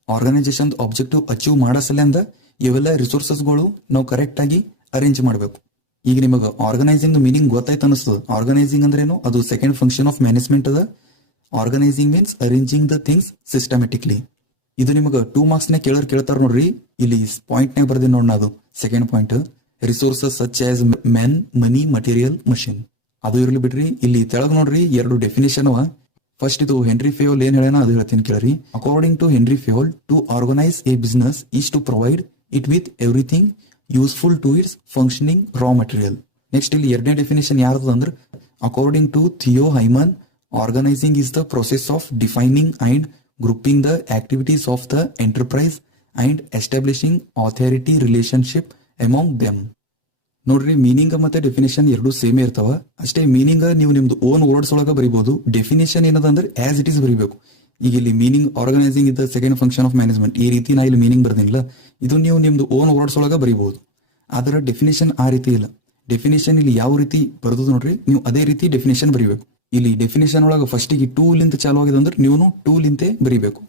Organization objective achieve ಮಾಡಸಲಿಂದ ಇವೆಲ್ಲ ರಿಸೋರ್ಸಸ್ಗಳು ನಾವು ಕರೆಕ್ಟ್ ಆಗಿ ಅರೇಂಜ್ ಮಾಡಬೇಕು. ಈಗ ನಿಮಗೆ ಆರ್ಗನೈಸಿಂಗ್ ಮೀನಿಂಗ್ ಗೊತ್ತಾಯ್ತು ಅನಿಸ್ತದೆ. ಆರ್ಗನೈಸಿಂಗ್ ಅಂದ್ರೇನು? ಅದು ಸೆಕೆಂಡ್ ಫಂಕ್ಷನ್ ಆಫ್ ಮ್ಯಾನೇಜ್ಮೆಂಟ್ ಅದ. Organizing means arranging the things systematically. ಇದು ನಿಮಗೆ 2 ಮಾರ್ಕ್ಸ್ ನೇ ಕೇಳ್ತಾರ ನೋಡ್ರಿ. ಇಲ್ಲಿ ಪಾಯಿಂಟ್ ನೇ ಬರ್ದಿ ನೋಡ್. ಅದು second point, resources such as men, money, material, machine. ಅದು ಇರ್ಲಿ ಬಿಡ್ರಿ. ಇಲ್ಲಿ ತೆಳಗ್ ನೋಡ್ರಿ 2 ಡೆಫಿನೇಷನ್ ಅವ. ಫಸ್ಟ್ ಇದು ಹೆನ್ರಿ ಫೇಯೋಲ್ ಏನ್ ಹೇಳೋಣ ಅದು ಹೇಳ್ತೀನಿ ಕೇಳ್ರಿ. According to Henry Fayol, to organize a business is to provide it with everything useful to its functioning raw material. Next ಇಲ್ಲಿ ಎರಡನೇ ಡೆಫಿನೇಷನ್ ಯಾರ್ದು ಅಂದ್ರೆ, according to Theo Haimann, organizing is the process of defining and grouping the activities of the enterprise and establishing authority relationship among them. ನೋಡ್ರಿ, meaning ಮತ್ತೆ definition ಎರಡು same ಇರ್ತಾವ. ಅಷ್ಟೇ meaning ನೀವು ನಿಮ್ದು ಓನ್ ವರ್ಡ್ಸ್ ಒಳಗ ಬರೀಬಹುದು. ಡೆಫಿನೇಷನ್ ಏನದ ಅಂದ್ರೆ ಆಸ್ ಇಟ್ ಈಸ್ ಬರೀಬೇಕು. ಈಗ ಇಲ್ಲಿ ಮೀನಿಂಗ್ ಆರ್ಗನೈಸಿಂಗ್ ಇದ್ದ ಸೆಕೆಂಡ್ ಫಂಕ್ಷನ್ ಆಫ್ ಮ್ಯಾನೇಜ್ಮೆಂಟ್, ಈ ರೀತಿ ನಾ ಇಲ್ಲಿ ಮೀನಿಂಗ್ ಬರ್ದಿಲ್ಲ. ಇದು ನೀವು ನಿಮ್ದು ಓನ್ ವರ್ಡ್ಸ್ ಒಳಗ ಬರೀಬಹುದು. ಆದ್ರೆ ಡೆಫಿನೇಷನ್ ಆ ರೀತಿ ಇಲ್ಲ. ಡೆಫಿನೇಷನ್ ಇಲ್ಲಿ ಯಾವ ರೀತಿ ಬರ್ತದ ನೋಡ್ರಿ, ನೀವು ಅದೇ ರೀತಿ ಡೆಫಿನೇಷನ್ ಬರೀಬೇಕು. ಇಲ್ಲಿ ಡೆಫಿನೇಷನ್ ಒಳಗ ಫಸ್ಟಿಗೆ ಟೂಲಿಂದ ಚಾಲು ಆಗಿದೆ ಅಂದ್ರೆ ನೀವು ಟೂಲಿಂತೆ ಬರೀಬೇಕು.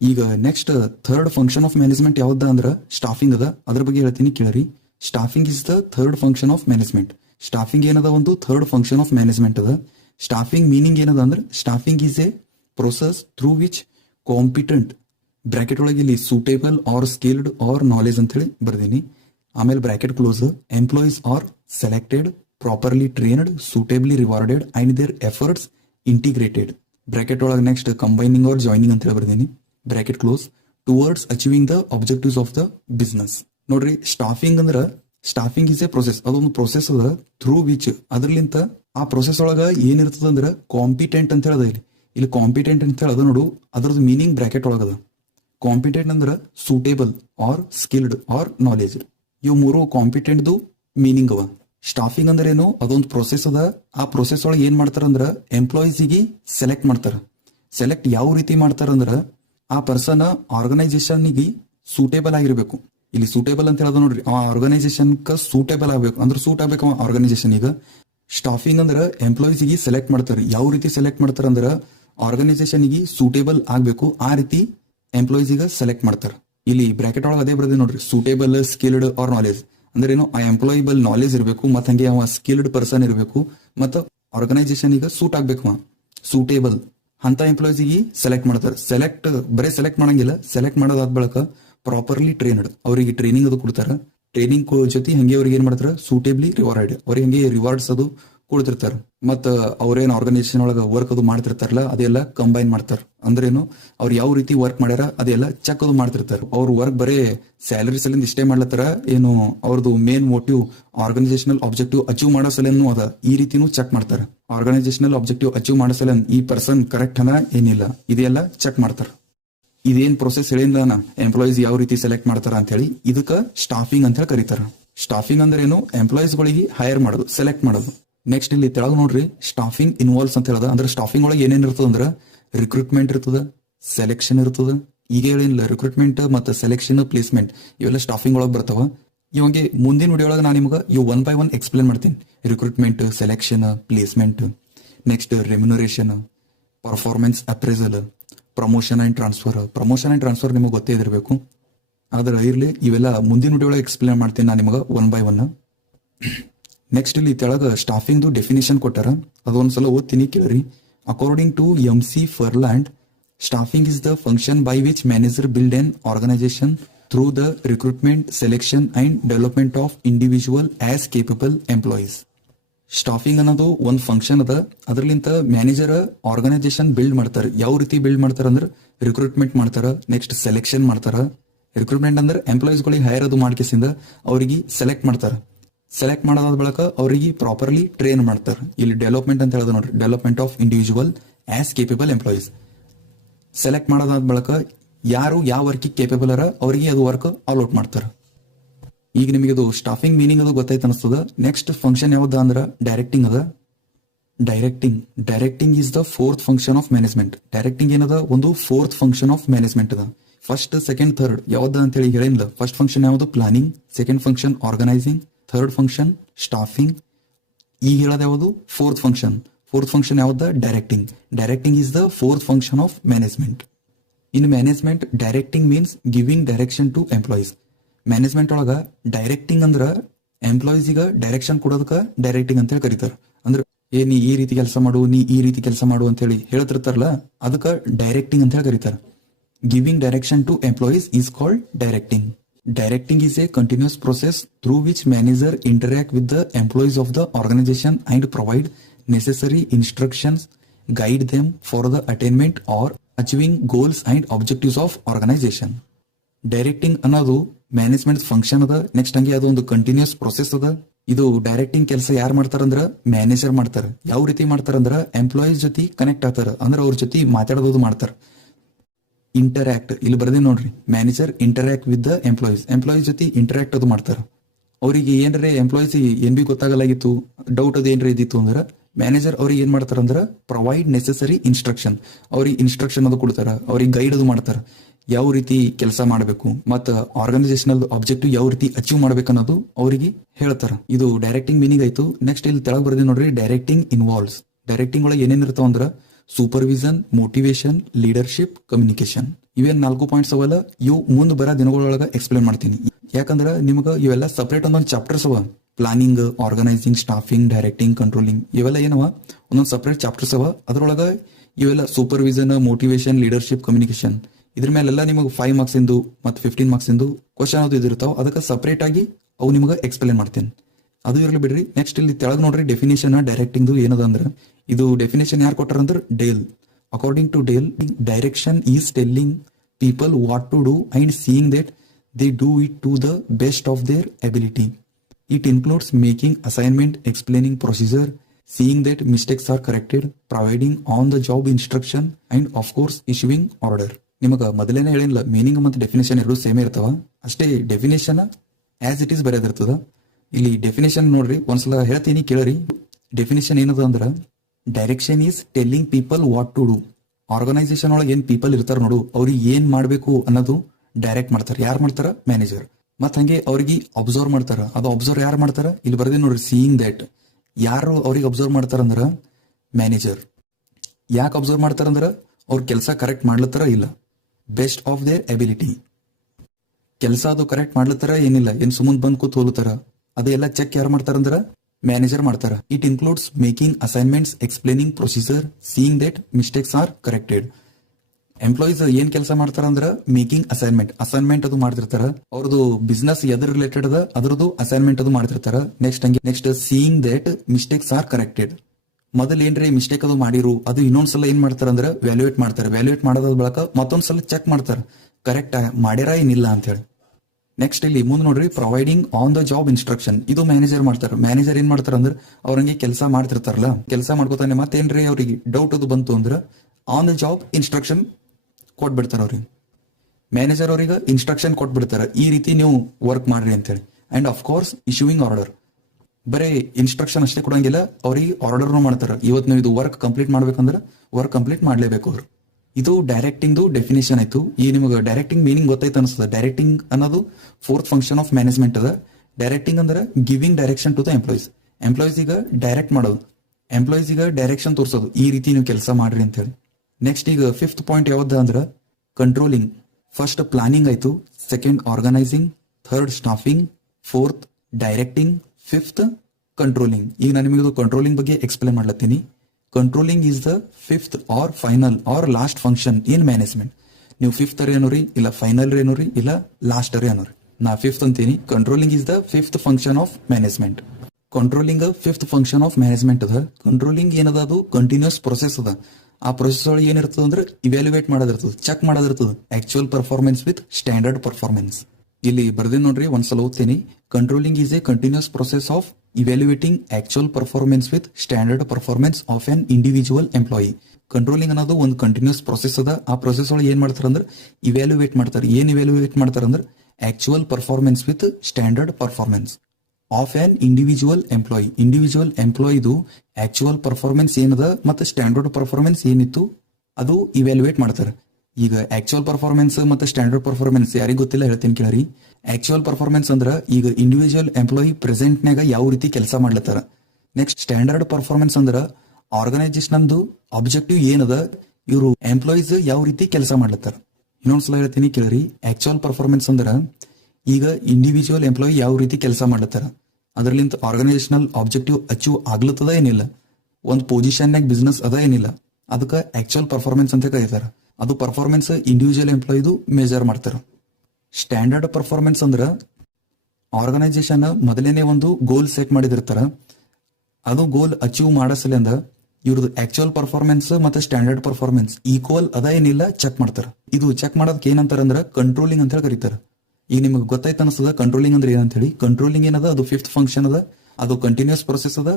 ಈಗ next third function of management ಯಾವ್ದ ಅಂದ್ರೆ ಸ್ಟಾಫಿಂಗ್ ಅದ. ಅದ್ರ ಬಗ್ಗೆ ಹೇಳ್ತೀನಿ ಕೇಳ್ರಿ. Staffing is the third function of management. Staffing ಏನದ? ಒಂದು ಥರ್ಡ್ ಫಂಕ್ಷನ್ ಆಫ್ ಮ್ಯಾನೇಜ್ಮೆಂಟ್ ಅದ. ಸ್ಟಾಫಿಂಗ್ ಮೀನಿಂಗ್ ಏನದ ಅಂದ್ರೆ, staffing is a process through which competent, bracket ಒಳಗೆ ಇಲ್ಲಿ suitable or skilled or knowledge ಅಂತ ಹೇಳಿ ಬರ್ದೀನಿ. ಆಮೇಲೆ bracket close, employees are selected, properly trained, suitably rewarded and their efforts integrated. Bracket ಒಳಗೆ ನೆಕ್ಸ್ಟ್ ಕಂಬೈನಿಂಗ್ ಆರ್ ಜಾಯ್ನಿಂಗ್ ಅಂತ ಹೇಳಿ ಬರ್ದೀನಿ. Bracket close, towards achieving the objectives of the business. ನೋಡ್ರಿ, staffing ಅಂದ್ರ ಸ್ಟಾಫಿಂಗ್ ಇಸ್ ಎ ಪ್ರೊಸೆಸ್. ಅದೊಂದು process ಅದ through which, ಅದ್ರಲಿಂತ ಆ ಪ್ರೊಸೆಸ್ ಒಳಗ ಏನಿರ್ತದ ಅಂದ್ರ ಕಾಂಪಿಟೆಂಟ್ ಅಂತ ಹೇಳದ. ಇಲ್ಲಿ ಕಾಂಪಿಟೆಂಟ್ ಅಂತ ಹೇಳದ ನೋಡು, ಅದ್ರದ್ದು ಮೀನಿಂಗ್ ಬ್ರಾಕೆಟ್ ಒಳಗದ. ಕಾಂಪಿಟೆಂಟ್ ಅಂದ್ರ suitable or skilled or knowledge. ಇವು ಮೂರು ಕಾಂಪಿಟೆಂಟ್ದು ಮೀನಿಂಗ್ ಅವ. ಸ್ಟಾಫಿಂಗ್ ಅಂದ್ರೆ ಏನು? ಅದೊಂದು ಪ್ರೊಸೆಸ್ ಅದ. ಆ ಪ್ರೊಸೆಸ್ ಒಳಗೆ ಏನ್ ಮಾಡ್ತಾರ ಅಂದ್ರ ಎಂಪ್ಲಾಯೀಸಿಗೆ ಸೆಲೆಕ್ಟ್ ಮಾಡ್ತಾರ. ಸೆಲೆಕ್ಟ್ ಯಾವ ರೀತಿ ಮಾಡ್ತಾರಂದ್ರ, ಆ ಪರ್ಸನ್ ಆರ್ಗನೈಸೇಷನ್ಗೆ ಸೂಟೇಬಲ್ ಆಗಿರ್ಬೇಕು. ಇಲ್ಲಿ ಸೂಟೇಬಲ್ ಅಂತ ಹೇಳೋದು ನೋಡ್ರಿ, ಆ ಆರ್ಗನೈಸೇಷನ್ ಸೂಟೇಬಲ್ ಆಗ್ಬೇಕು ಅಂದ್ರೆ ಸೂಟ್ ಆಗ್ಬೇಕು ಆರ್ಗನೈಸೇಷನ್. ಈಗ ಸ್ಟಾಫಿಂಗ್ ಅಂದ್ರೆ ಎಂಪ್ಲಾಯೀಸ್ಗೆ ಸೆಲೆಕ್ಟ್ ಮಾಡ್ತಾರೆ. ಯಾವ ರೀತಿ ಸೆಲೆಕ್ಟ್ ಮಾಡ್ತಾರ ಅಂದ್ರ ಆರ್ಗನೈಸೇಷನ್ಗೆ ಸೂಟೇಬಲ್ ಆಗ್ಬೇಕು, ಆ ರೀತಿ ಎಂಪ್ಲಾಯೀಸ್ಗೆ ಸೆಲೆಕ್ಟ್ ಮಾಡ್ತಾರ. ಇಲ್ಲಿ ಬ್ರಾಕೆಟ್ ಒಳಗೆ ಅದೇ ಬರದೆ ನೋಡ್ರಿ, ಸೂಟೇಬಲ್, ಸ್ಕಿಲ್ಡ್ ಆರ್ ನಾಲೆಜ್ ಅಂದ್ರೆ ಏನು? ಆ ಎಂಪ್ಲಾಯಿಬಲ್ ನಾಲೆಜ್ ಇರಬೇಕು, ಮತ್ತ ಹಂಗೆ ಅವ ಸ್ಕಿಲ್ಡ್ ಪರ್ಸನ್ ಇರಬೇಕು, ಮತ್ತ ಆರ್ಗನೈಸೇಷನ್ ಈಗ ಸೂಟ್ ಆಗ್ಬೇಕು. ಸೂಟೇಬಲ್ ಅಂತ ಎಂಪ್ಲಾಯೀಸ್ಗೆ ಸೆಲೆಕ್ಟ್ ಮಾಡ್ತಾರೆ. ಸೆಲೆಕ್ಟ್ ಬರೀ ಸೆಲೆಕ್ಟ್ ಮಾಡಂಗಿಲ್ಲ, ಸೆಲೆಕ್ಟ್ ಮಾಡೋದಾದ ಬಳಿಕ ಪ್ರಾಪರ್ಲಿ ಟ್ರೈನ್ಡ್, ಅವರಿಗೆ ಟ್ರೈನಿಂಗ್ ಅದು ಕೊಡ್ತಾರ. ಟ್ರೈನಿಂಗ್ ಜೊತೆ ಹಂಗೆ ಅವ್ರಿಗೆ ಏನ್ ಮಾಡ್ತಾರ, ಸೂಟೇಬ್ಲಿ ರಿವಾರ್ಡ್, ಅವ್ರಿಗೆ ಹಂಗೆ ರಿವಾರ್ಡ್ಸ್ ಅದು ಕೊಡ್ತಿರ್ತಾರ. ಮತ್ತ ಅವ್ರೇನ್ ಆರ್ಗನೈಸೇಷನ್ ಒಳಗ ವರ್ಕ್ ಅದು ಮಾಡ್ತಿರ್ತಾರಲ್ಲ, ಅದೆಲ್ಲ ಕಂಬೈನ್ ಮಾಡ್ತಾರ. ಅಂದ್ರೇನು, ಅವ್ರು ಯಾವ ರೀತಿ ವರ್ಕ್ ಮಾಡ್ಯಾರ ಅದೆಲ್ಲ ಚೆಕ್ ಅದು ಮಾಡ್ತಿರ್ತಾರ. ಅವ್ರ ವರ್ಕ್ ಬರೇ ಸ್ಯಾಲರಿ ಸಲಿಂದ ಇಷ್ಟೇ ಮಾಡ್ಲತ್ತಾರ ಏನು, ಅವ್ರದ್ದು main motive organisational objective achieve ಮಾಡೋ ಸಲನು ಅದ, ಈ ರೀತಿನೂ ಚೆಕ್ ಮಾಡ್ತಾರ. ಆರ್ಗನೈಸೇಷನಲ್ ಆಬ್ಜೆಕ್ಟಿವ್ ಅಚೀವ್ ಮಾಡೋ ಸಲನ್ ಈ ಪರ್ಸನ್ ಕರೆಕ್ಟ್ ಅನ ಏನಿಲ್ಲ, ಇದೆಲ್ಲ ಚೆಕ್ ಮಾಡ್ತಾರ. ಇದೇನ್ ಪ್ರೊಸೆಸ್ ಹೇಳಿಂದಾನ ಎಂಪ್ಲಾಯೀಸ್ ಯಾವ ರೀತಿ ಸೆಲೆಕ್ಟ್ ಮಾಡ್ತಾರ ಅಂತ ಹೇಳಿ, ಇದಕ್ಕ ಸ್ಟಾಫಿಂಗ್ ಅಂತ ಹೇಳಿ ಕರೀತಾರ. ಸ್ಟಾಫಿಂಗ್ ಅಂದ್ರೆ ಏನು? ಎಂಪ್ಲಾಯೀಸ್ ಗಳಿಗೆ ಹೈರ್ ಮಾಡೋದು, ಸೆಲೆಕ್ಟ್ ಮಾಡೋದು. ನೆಕ್ಸ್ಟ್ ಇಲ್ಲಿ ತೆಳಗ್ ನೋಡ್ರಿ, ಸ್ಟಾಫಿಂಗ್ ಇನ್ವಾಲ್ವ್ಸ್ ಅಂತ ಹೇಳದ. ಅಂದ್ರೆ ಸ್ಟಾಫಿಂಗ್ ಒಳಗೆ ಏನೇನ್ ಇರ್ತದ ಅಂದ್ರ ರಿಕ್ರೂಟ್ಮೆಂಟ್ ಇರ್ತದ, ಸೆಲೆಕ್ಷನ್ ಇರ್ತದ. ಈಗ ಹೇಳಿಲ್ಲ, ರಿಕ್ರೂಟ್ಮೆಂಟ್ ಮತ್ತೆ ಸೆಲೆಕ್ಷನ್, ಪ್ಲೇಸ್ಮೆಂಟ್ ಇವೆಲ್ಲ ಸ್ಟಾಫಿಂಗ್ ಒಳಗೆ ಬರ್ತಾವ. ಇವಂಗೆ ಮುಂದಿನ ವಿಡಿಯೋ ಒಳಗೆ ನಾನು ನಿಮ್ಗೆ ಇವು 1 by 1 ಎಕ್ಸ್ಪ್ಲೇನ್ ಮಾಡ್ತೀನಿ. Recruitment, selection, placement, next remuneration, performance appraisal, promotion and transfer. Promotion and transfer ನಿಮಗೆ ಗೊತ್ತೇ ಇದಿರಬೇಕು, ಆದ್ರೆ ಇರ್ಲಿ, ಇವೆಲ್ಲ ಮುಂದಿನ ವಿಡಿಯೋ ಒಳಗೆ ಎಕ್ಸ್ಪ್ಲೇನ್ ಮಾಡ್ತೀನಿ ನಾನು ನಿಮಗೆ 1 by 1. ನೆಕ್ಸ್ಟ್ ಇಲ್ಲಿ ತೆಳಗ ಸ್ಟಾಫಿಂಗ್ ಡೆಫಿನೇಷನ್ ಕೊಟ್ಟಾರ, ಅದೊಂದ್ಸಲ ಓದ್ತೀನಿ ಕೇಳ್ರಿ. According to MC Farland, staffing is the function by which manager build an organisation through the recruitment, selection and development of individual as capable employees. Staffing ಅನ್ನೋದು ಒಂದು ಫಂಕ್ಷನ್ ಅದ, ಅದರಲಿಂತ manager organisation build ಮಾಡ್ತಾರೆ. ಯಾವ ರೀತಿ ಬಿಲ್ಡ್ ಮಾಡ್ತಾರ ಅಂದ್ರೆ recruitment ಮಾಡ್ತಾರ, next selection ಮಾಡ್ತಾರ, ರಿಕ್ರೂಟ್ಮೆಂಟ್ ಅಂದ್ರೆ ಎಂಪ್ಲಾಯೀಸ್ಗಳಿಗೆ ಹೈರ್ ಅದು ಮಾಡ್ಕೇಸಿಂದ ಅವ್ರಿಗೆ ಸೆಲೆಕ್ಟ್ ಮಾಡ್ತಾರೆ. ಸೆಲೆಕ್ಟ್ ಮಾಡೋದಾದ ಬಳಿಕ ಅವರಿಗೆ ಪ್ರಾಪರ್ಲಿ ಟ್ರೈನ್ ಮಾಡ್ತಾರೆ. ಇಲ್ಲಿ ಡೆವಲಪ್ಮೆಂಟ್ ಅಂತ ಹೇಳೋದು ನೋಡ್ರಿ, development of individual as capable employees. Select ಮಾಡೋದಾದ ಬಳಿಕ ಯಾರು ಯಾವ ವರ್ಕಿಗೆ ಕೇಪಬಲ್ ಅರ ಅವರಿಗೆ ಅದು ವರ್ಕ್ ಅಲೌಟ್ ಮಾಡ್ತಾರೆ. ಈಗ ನಿಮಗೆ ಅದು ಸ್ಟಾಫಿಂಗ್ ಮೀನಿಂಗ್ ಅದು ಗೊತ್ತಾಯ್ತು ಅನಿಸ್ತದ. ನೆಕ್ಸ್ಟ್ ಫಂಕ್ಷನ್ ಯಾವ್ದು ಅಂದ್ರೆ ಡೈರೆಕ್ಟಿಂಗ್ ಅದ. Directing is the fourth function of management. Directing ಏನದ ಒಂದು ಫೋರ್ತ್ ಫಂಕ್ಷನ್ ಆಫ್ ಮ್ಯಾನೇಜ್ಮೆಂಟ್ ಅದ. ಫಸ್ಟ್ ಸೆಕೆಂಡ್ ಥರ್ಡ್ ಯಾವ್ದ ಅಂತ ಹೇಳಿ ಹೇಳಿಲ್ಲ. ಫಸ್ಟ್ ಫಂಕ್ಷನ್ ಯಾವುದು planning, second function organising, third function staffing. ಈಗ ಹೇಳೋದು ಯಾವುದು ಫೋರ್ತ್ ಫಂಕ್ಷನ್. ಫೋರ್ತ್ ಫಂಕ್ಷನ್ ಯಾವ್ದ directing. Directing is the fourth function of management. In management directing means giving direction to employees. Management ಒಳಗ ಡೈರೆಕ್ಟಿಂಗ್ ಅಂದ್ರ ಎಂಪ್ಲಾಯೀಸಿಗ direction ಕೊಡೋದಕ್ಕೆ directing ಅಂತ ಹೇಳಿ ಕರೀತಾರೆ. ಅಂದ್ರೆ ನೀ ಈ ರೀತಿ ಕೆಲಸ ಮಾಡು, ನೀ ಈ ರೀತಿ ಕೆಲಸ ಮಾಡು ಅಂತ ಹೇಳಿ ಹೇಳ್ತಿರ್ತಾರಲ್ಲ ಅದಕ್ಕೆ ಡೈರೆಕ್ಟಿಂಗ್ ಅಂತ ಹೇಳಿ ಕರೀತಾರೆ. Giving direction to employees is called directing. Directing is a continuous process through which manager interact with the employees of the organization and provide necessary instructions, guide them for the attainment or achieving goals and objectives of organization. Directing ಅನ್ನೋದು management function ಅದ. Next ಹಂಗೆ ಅದು ಒಂದು continuous process ಅದ. ಇದು directing ಕೆಲಸ ಯಾರು ಮಾಡ್ತಾರಂದ್ರ ಮ್ಯಾನೇಜರ್ ಮಾಡ್ತಾರ. ಯಾವ ರೀತಿ ಮಾಡ್ತಾರಂದ್ರ ಎಂಪ್ಲಾಯೀಸ್ ಜೊತೆ ಕನೆಕ್ಟ್ ಆಗ್ತಾರ, ಅಂದ್ರೆ ಅವ್ರ ಜೊತೆ ಮಾತಾಡೋದು ಮಾಡ್ತಾರ. ಇಂಟರಾಕ್ಟ್ ಇಲ್ಲಿ ಬರ್ದೆ ನೋಡ್ರಿ, manager interact with the employees ಜೊತೆ ಇಂಟರಾಕ್ಟ್ ಅದು ಮಾಡ್ತಾರ. ಅವ್ರಿಗೆ ಏನ್ರೆ ಎಂಪ್ಲಾಯೀಸ್ ಏನ್ ಬಿ ಗೊತ್ತಾಗಲಾಗಿತ್ತು, ಡೌಟ್ ಅದು ಏನ್ರ ಇದ್ದಿತ್ತು ಅಂದ್ರೆ ಮ್ಯಾನೇಜರ್ ಅವ್ರಿಗೆ ಏನ್ ಮಾಡ್ತಾರಂದ್ರ ಪ್ರೊವೈಡ್ ನೆಸೆಸರಿ ಇನ್ಸ್ಟ್ರಕ್ಷನ್. ಅವ್ರಿಗೆ ಇನ್ಸ್ಟ್ರಕ್ಷನ್ ಅದು ಕೊಡ್ತಾರ, ಅವ್ರಿಗೆ ಗೈಡ್ ಅದು ಮಾಡ್ತಾರ, ಯಾವ ರೀತಿ ಕೆಲಸ ಮಾಡಬೇಕು ಮತ್ತು ಆರ್ಗನೈಸೇಷನಲ್ ಆಬ್ಜೆಕ್ಟಿವ್ ಯಾವ ರೀತಿ ಅಚೀವ್ ಮಾಡ್ಬೇಕು ಅನ್ನೋದು ಅವರಿಗೆ ಹೇಳ್ತಾರ. ಇದು ಡೈರೆಕ್ಟಿಂಗ್ ಮೀನಿಂಗ್ ಆಯ್ತು. ನೆಕ್ಸ್ಟ್ ಇಲ್ಲಿ ತೆಳಗ್ ಬರ್ದೆ ನೋಡ್ರಿ, ಡೈರೆಕ್ಟಿಂಗ್ ಇನ್ವಾಲ್ವ್ಸ್. ಡೈರೆಕ್ಟಿಂಗ್ ಒಳಗೆ ಏನೇನ್ ಇರ್ತಾವ ಅಂದ್ರ ಸೂಪರ್ವಿಷನ್, ಮೋಟಿವೇಶನ್, ಲೀಡರ್ಶಿಪ್, ಕಮ್ಯುನಿಕೇಶನ್. ಇವೇನ್ 4 ಪಾಯಿಂಟ್ಸ್ ಅವಲ್ಲ, ಇವು ಮುಂದೆ ಬರೋ ದಿನಗಳೊಳಗ ಎಕ್ಸ್ಪ್ಲೇನ್ ಮಾಡ್ತೀನಿ. ಯಾಕಂದ್ರೆ ನಿಮ್ಗೆ ಇವೆಲ್ಲ ಸಪರೇಟ್ ಒಂದೊಂದು ಚಾಪ್ಟರ್ಸ್ ಅವ. Planning, organising, staffing, directing, controlling ಇವೆಲ್ಲ ಏನವ ಒಂದೊಂದು ಸಪರೇಟ್ ಚಾಪ್ಟರ್ಸ್ ಅವ. ಅದ್ರೊಳಗ ಇವೆಲ್ಲ ಸೂಪರ್ವಿಷನ್, ಮೋಟಿವೇಶನ್, ಲೀಡರ್ಶಿಪ್, ಕಮ್ಯುನಿಕೇಶನ್ ಇದ್ರ ಮೇಲೆಲ್ಲ ನಿಮಗೆ 5 ಮಾರ್ಕ್ಸ್ ಇಂದು ಮತ್ತು 15 ಮಾರ್ಕ್ಸ್ ಇಂದು ಕ್ವಶನ್ ಅದು ಇದಿರ್ತಾವ. ಅದಕ್ಕೆ ಸಪರೇಟ್ ಆಗಿ ಅವು ನಿಮ್ಗೆ ಎಕ್ಸ್ಪ್ಲೇನ್ ಮಾಡ್ತೀನಿ. ಅದು ಇರಲಿ ಬಿಡ್ರಿ. ನೆಕ್ಸ್ಟ್ ಇಲ್ಲಿ ತೆಳಗ್ ನೋಡ್ರಿ ಡೆಫಿನೇಷನ್ ಡೈರೆಕ್ಟಿಂಗ್ ಏನದ ಅಂದ್ರೆ, ಇದು ಡೆಫಿನೇಷನ್ ಯಾರು ಕೊಟ್ಟಾರಂದ್ರೆ Dale. According to Dale, direction is telling people what to do and seeing that they do it to the best of their ability. It includes making assignment, explaining procedure, seeing that mistakes are corrected, providing on the job instruction and of course issuing order. ನಿಮಗೆ ಮೊದಲೇನೆ ಹೇಳಿಲ್ಲ, meaning ಮತ್ತು definition ಎರಡು same ಇರ್ತಾವ. ಅಷ್ಟೇ definition as it is ಬರೆದಿರ್ತದ. ಇಲ್ಲಿ definition ನೋಡ್ರಿ, ಒಂದ್ಸಲ ಹೇಳ್ತೀನಿ ಕೇಳ್ರಿ. ಡೆಫಿನೇಷನ್ ಏನದ ಅಂದ್ರ, direction is telling people what to do. Organisation ಒಳಗೆ ಏನ್ ಪೀಪಲ್ ಇರ್ತಾರ ನೋಡು, ಅವ್ರಿಗೆ ಏನ್ ಮಾಡ್ಬೇಕು ಅನ್ನೋದು ಡೈರೆಕ್ಟ್ ಮಾಡ್ತಾರ. ಯಾರು ಮಾಡ್ತಾರ? ಮ್ಯಾನೇಜರ್. ಮತ್ ಹಂಗೆ ಅವ್ರಿಗೆ ಅಬ್ಸರ್ವ್ ಮಾಡ್ತಾರ. ಅದು ಅಬ್ಸರ್ವ್ ಯಾರು ಮಾಡ್ತಾರ? ಇಲ್ಲಿ ಬರ್ದೆ ನೋಡ್ರಿ, ಸೀಯಿಂಗ್ ದಟ್. ಯಾರು ಅವ್ರಿಗೆ ಅಬ್ಸರ್ವ್ ಮಾಡ್ತಾರಂದ್ರ ಮ್ಯಾನೇಜರ್. ಯಾಕೆ ಅಬ್ಸರ್ವ್ ಮಾಡ್ತಾರಂದ್ರ ಅವ್ರ ಕೆಲಸ ಕರೆಕ್ಟ್ ಮಾಡ್ಲತ್ತಾರ ಇಲ್ಲ, ಬೆಸ್ಟ್ ಆಫ್ ದೇರ್ ಎಬಿಲಿಟಿ. ಕೆಲಸ ಅದು ಕರೆಕ್ಟ್ ಮಾಡ್ಲತ್ತಾರ ಏನಿಲ್ಲ, ಏನ್ ಸುಮ್ಮನೆ ಬಂದ್ ಕೂತ್ ಹೋಲತ್ತಾರ, ಅದೆಲ್ಲ ಚೆಕ್ ಯಾರು ಮಾಡ್ತಾರಂದ್ರ ಮ್ಯಾನೇಜರ್ ಮಾಡ್ತಾರ. It includes making assignments, explaining procedure, seeing that mistakes are corrected. Employees ಏನ್ ಕೆಲಸ ಮಾಡ್ತಾರ ಅಂದ್ರ ಮೇಕಿಂಗ್ ಅಸೈನ್ಮೆಂಟ್ ಅದು ಮಾಡ್ತಿರ್ತಾರ. ಅವ್ರದ್ದು ಬಿಸ್ನೆಸ್ ಎದ್ರ ರಿಲೇಟೆಡ್ ಅದ ಅದ್ರದ್ದು ಅಸೈನ್ಮೆಂಟ್ ಅದು ಮಾಡ್ತಿರ್ತಾರ. Next seeing that mistakes are corrected. ಮೊದಲು ಏನ್ರಿ ಮಿಸ್ಟೇಕ್ ಅದು ಮಾಡಿರು, ಅದು ಇನ್ನೊಂದ್ಸಲ ಏನ್ ಮಾಡ್ತಾರ ಅಂದ್ರೆ ವ್ಯಾಲ್ಯೂಯೇಟ್ ಮಾಡ್ತಾರೆ. ವ್ಯಾಲ್ಯೂಯೇಟ್ ಮಾಡೋದ್ರ ಬಳಕ ಮತ್ತೊಂದ್ಸಲ ಚೆಕ್ ಮಾಡ್ತಾರ ಕರೆಕ್ಟ್ ಮಾಡ್ಯಾರ ಏನಿಲ್ಲ ಅಂತ ಹೇಳಿ. ನೆಕ್ಸ್ಟ್ ಇಲ್ಲಿ ಮುಂದೆ ನೋಡ್ರಿ, providing on the job instruction. ಇದು ಮ್ಯಾನೇಜರ್ ಮಾಡ್ತಾರ. ಮ್ಯಾನೇಜರ್ ಏನ್ ಮಾಡ್ತಾರ ಅಂದ್ರೆ ಅವ್ರಂಗೆ ಕೆಲಸ ಮಾಡ್ತಿರ್ತಾರಲ್ಲ, ಕೆಲಸ ಮಾಡ್ಕೋತಾನೆ ಮತ್ತೇನ್ರಿ ಅವ್ರಿಗೆ ಡೌಟ್ ಅದು ಬಂತು ಅಂದ್ರೆ ಆನ್ ದ ಜಾಬ್ ಇನ್ಸ್ಟ್ರಕ್ಷನ್ ಕೊಟ್ಬಿಡ್ತಾರ ಅವ್ರಿಗೆ. ಮ್ಯಾನೇಜರ್ ಅವ್ರಿಗೆ ಇನ್ಸ್ಟ್ರಕ್ಷನ್ ಕೊಟ್ಬಿಡ್ತಾರ, ಈ ರೀತಿ ನೀವು ವರ್ಕ್ ಮಾಡ್ರಿ ಅಂತೇಳಿ. And of course issuing order. ಬರೀ ಇನ್ಸ್ಟ್ರಕ್ಷನ್ ಅಷ್ಟೇ ಕೊಡಂಗಿಲ್ಲ, ಅವ್ರಿಗೆ ಆರ್ಡರ್ನು ಮಾಡ್ತಾರ. ಇವತ್ತು ನೀವು ಇದು ವರ್ಕ್ ಕಂಪ್ಲೀಟ್ ಮಾಡ್ಬೇಕಂದ್ರೆ ವರ್ಕ್ ಕಂಪ್ಲೀಟ್ ಮಾಡ್ಲೇಬೇಕು ಅವ್ರು. ಇದು ಡೈರೆಕ್ಟಿಂಗ್ ಡೆಫಿನೇಷನ್ ಆಯ್ತು. ಈ ನಿಮಗೆ ಡೈರೆಕ್ಟಿಂಗ್ ಮೀನಿಂಗ್ ಗೊತ್ತಾಯ್ತು ಅನಿಸ್ತದೆ. ಡೈರೆಕ್ಟಿಂಗ್ ಅನ್ನೋದು ಫೋರ್ತ್ ಫಂಕ್ಷನ್ ಆಫ್ ಮ್ಯಾನೇಜ್ಮೆಂಟ್ ಅದ. ಡೈರೆಕ್ಟಿಂಗ್ ಅಂದ್ರೆ giving direction to the employees. ಎಂಪ್ಲಾಯೀಸಿಗ ಡೈರೆಕ್ಟ್ ಮಾಡೋದು, ಎಂಪ್ಲಾಯೀಸಿಗ ಡೈರೆಕ್ಷನ್ ತೋರಿಸೋದು, ಈ ರೀತಿ ನೀವು ಕೆಲಸ ಮಾಡ್ರಿ ಅಂತ ಹೇಳಿ. ನೆಕ್ಸ್ಟ್ ಈಗ 5th ಪಾಯಿಂಟ್ ಯಾವ್ದು ಅಂದ್ರೆ ಕಂಟ್ರೋಲಿಂಗ್. ಫಸ್ಟ್ ಪ್ಲಾನಿಂಗ್ ಆಯ್ತು, second organising, third staffing, fourth directing, 5th controlling. ಈಗ ನಾನು ನಿಮಗೆ ಕಂಟ್ರೋಲಿಂಗ್ ಬಗ್ಗೆ ಎಕ್ಸ್ಪ್ಲೇನ್ ಮಾಡ್ಲತ್ತೀನಿ. Controlling is the 5th or final or last function in management. ನೀವು 5th ಏನೋರಿ, ಇಲ್ಲ ಫೈನಲ್ ಏನೋರಿ, ಇಲ್ಲ ಲಾಸ್ಟ್ ಏನೋರಿ. ನಾ 5th ಅಂತೀನಿ. Controlling is the 5th function of management. Controlling 5th function of management ಅದ. ಕಂಟ್ರೋಲಿಂಗ್ ಏನದ, ಅದು ಕಂಟಿನ್ಯೂಸ್ ಪ್ರೊಸೆಸ್ ಅದ. ಆ ಪ್ರೊಸೆಸ್ ಒಳಗೆ ಏನಿರ್ತದೆ ಅಂದ್ರೆ ಇವ್ಯಾಲ್ಯೂಯೇಟ್ ಮಾಡೋದಿರ್ತದೆ, ಚೆಕ್ ಮಾಡೋದಿರ್ತದೆ actual performance with standard performance. ಇಲ್ಲಿ ಬರ್ದಿನ್ ನೋಡ್ರಿ, ಒಂದ್ಸಲ ಓದ್ತೀನಿ. Controlling is a continuous process of evaluating actual performance with standard performance of an individual employee. Controlling ಅನ್ನೋದು ಒಂದು ಕಂಟಿನ್ಯೂಸ್ ಪ್ರೊಸೆಸ್ ಅದ. ಆ ಪ್ರೊಸೆಸ್ ಒಳಗೆ ಏನ್ ಮಾಡ್ತಾರೆ ಅಂದ್ರೆ ಇವ್ಯಾಲ್ಯೂಯೇಟ್ ಮಾಡ್ತಾರೆ. ಏನ್ ಇವ್ಯಾಲ್ಯೂಯೇಟ್ ಮಾಡ್ತಾರೆ ಅಂದ್ರೆ actual performance with standard performance of an individual employee. Individual ಎಂಪ್ಲಾಯಿದು ಆಕ್ಚುಯಲ್ ಪರ್ಫಾರ್ಮೆನ್ಸ್ ಏನದ ಮತ್ತು ಸ್ಟ್ಯಾಂಡರ್ಡ್ ಪರ್ಫಾರ್ಮೆನ್ಸ್ ಏನಿತ್ತು ಅದು ಇವ್ಯಾಲ್ಯೂಯೇಟ್ ಮಾಡ್ತಾರೆ. ಈಗ ಆಕ್ಚುಯಲ್ ಪರ್ಫಾರ್ಮೆನ್ಸ್ ಮತ್ತು ಸ್ಟ್ಯಾಂಡರ್ಡ್ ಪರ್ಫಾರ್ಮೆನ್ಸ್ ಯಾರಿಗೂ ಗೊತ್ತಿಲ್ಲ, ಹೇಳ್ತೀನಿ ಕೇಳ್ರಿ. ಆಕ್ಚುಯಲ್ ಪರ್ಫಾರ್ಮೆನ್ಸ್ ಅಂದ್ರೆ ಈಗ ಇಂಡಿವಿಜುವಲ್ ಎಂಪ್ಲಾಯಿ ಪ್ರೆಸೆಂಟ್ನಾಗ ಯಾವ ರೀತಿ ಕೆಲಸ ಮಾಡ್ಲತ್ತಾರ. ನೆಕ್ಸ್ಟ್ ಸ್ಟ್ಯಾಂಡರ್ಡ್ ಪರ್ಫಾರ್ಮೆನ್ಸ್ ಅಂದ್ರೆ ಆರ್ಗನೈಸೇಷನ್ ಆಬ್ಜೆಕ್ಟಿವ್ ಏನದ, ಇವರು ಎಂಪ್ಲಾಯೀಸ್ ಯಾವ ರೀತಿ ಕೆಲಸ ಮಾಡ್ಲತ್ತಾರ. ಇನ್ನೊಂದ್ಸಲ ಹೇಳ್ತೀನಿ ಕೇಳ್ರಿ. ಆಕ್ಚುಯಲ್ ಪರ್ಫಾರ್ಮೆನ್ಸ್ ಅಂದ್ರೆ ಈಗ ಇಂಡಿವಿಜುವಲ್ ಎಂಪ್ಲಾಯಿ ಯಾವ ರೀತಿ ಕೆಲಸ ಮಾಡ್ಲತ್ತಾರ, ಅದರಲ್ಲಿಂತ ಆರ್ಗನೈಸೇಷನಲ್ ಆಬ್ಜೆಕ್ಟಿವ್ ಅಚೀವ್ ಆಗ್ಲತ್ತದ ಏನಿಲ್ಲ, ಒಂದು ಪೊಸಿಷನ್ನಾಗ ಬಿಸ್ನೆಸ್ ಅದ ಏನಿಲ್ಲ, ಅದಕ್ಕೆ ಆಕ್ಚುಯಲ್ ಪರ್ಫಾರ್ಮೆನ್ಸ್ ಅಂತ ಕರೀತಾರ. ಅದು ಪರ್ಫಾರ್ಮೆನ್ಸ್ ಇಂಡಿವಿಜುವಲ್ ಎಂಪ್ಲಾಯಿದು ಮೆಜರ್ ಮಾಡ್ತಾರ. ಸ್ಟ್ಯಾಂಡರ್ಡ್ ಪರ್ಫಾರ್ಮೆನ್ಸ್ ಅಂದ್ರೆ ಆರ್ಗನೈಸೇಷನ್ ಮೊದಲೇನೆ ಒಂದು ಗೋಲ್ ಸೆಟ್ ಮಾಡಿದಿರ್ತಾರ, ಅದು ಗೋಲ್ ಅಚೀವ್ ಮಾಡಸಲಿಂದ ಇವ್ರದ್ದು ಆಕ್ಚುಯಲ್ ಪರ್ಫಾರ್ಮೆನ್ಸ್ ಮತ್ತೆ ಸ್ಟ್ಯಾಂಡರ್ಡ್ ಪರ್ಫಾರ್ಮೆನ್ಸ್ ಈಕ್ವಲ್ ಅದ ಏನಿಲ್ಲ ಚೆಕ್ ಮಾಡ್ತಾರ. ಇದು ಚೆಕ್ ಮಾಡೋದಕ್ಕೆ ಏನಂತಾರ ಅಂದ್ರೆ ಕಂಟ್ರೋಲಿಂಗ್ ಅಂತ ಹೇಳಿ ಕರೀತಾರ. ಈಗ ನಿಮಗೆ ಗೊತ್ತಾಯ್ತು ಅನಿಸ್ತದ ಕಂಟ್ರೋಲಿಂಗ್ ಅಂದ್ರೆ ಏನಂತ ಹೇಳಿ. ಕಂಟ್ರೋಲಿಂಗ್ ಏನದ, ಅದು ಫಿಫ್ತ್ ಫಂಕ್ಷನ್ ಅದ, ಅದು ಕಂಟಿನ್ಯೂಸ್ ಪ್ರೊಸೆಸ್ ಅದ.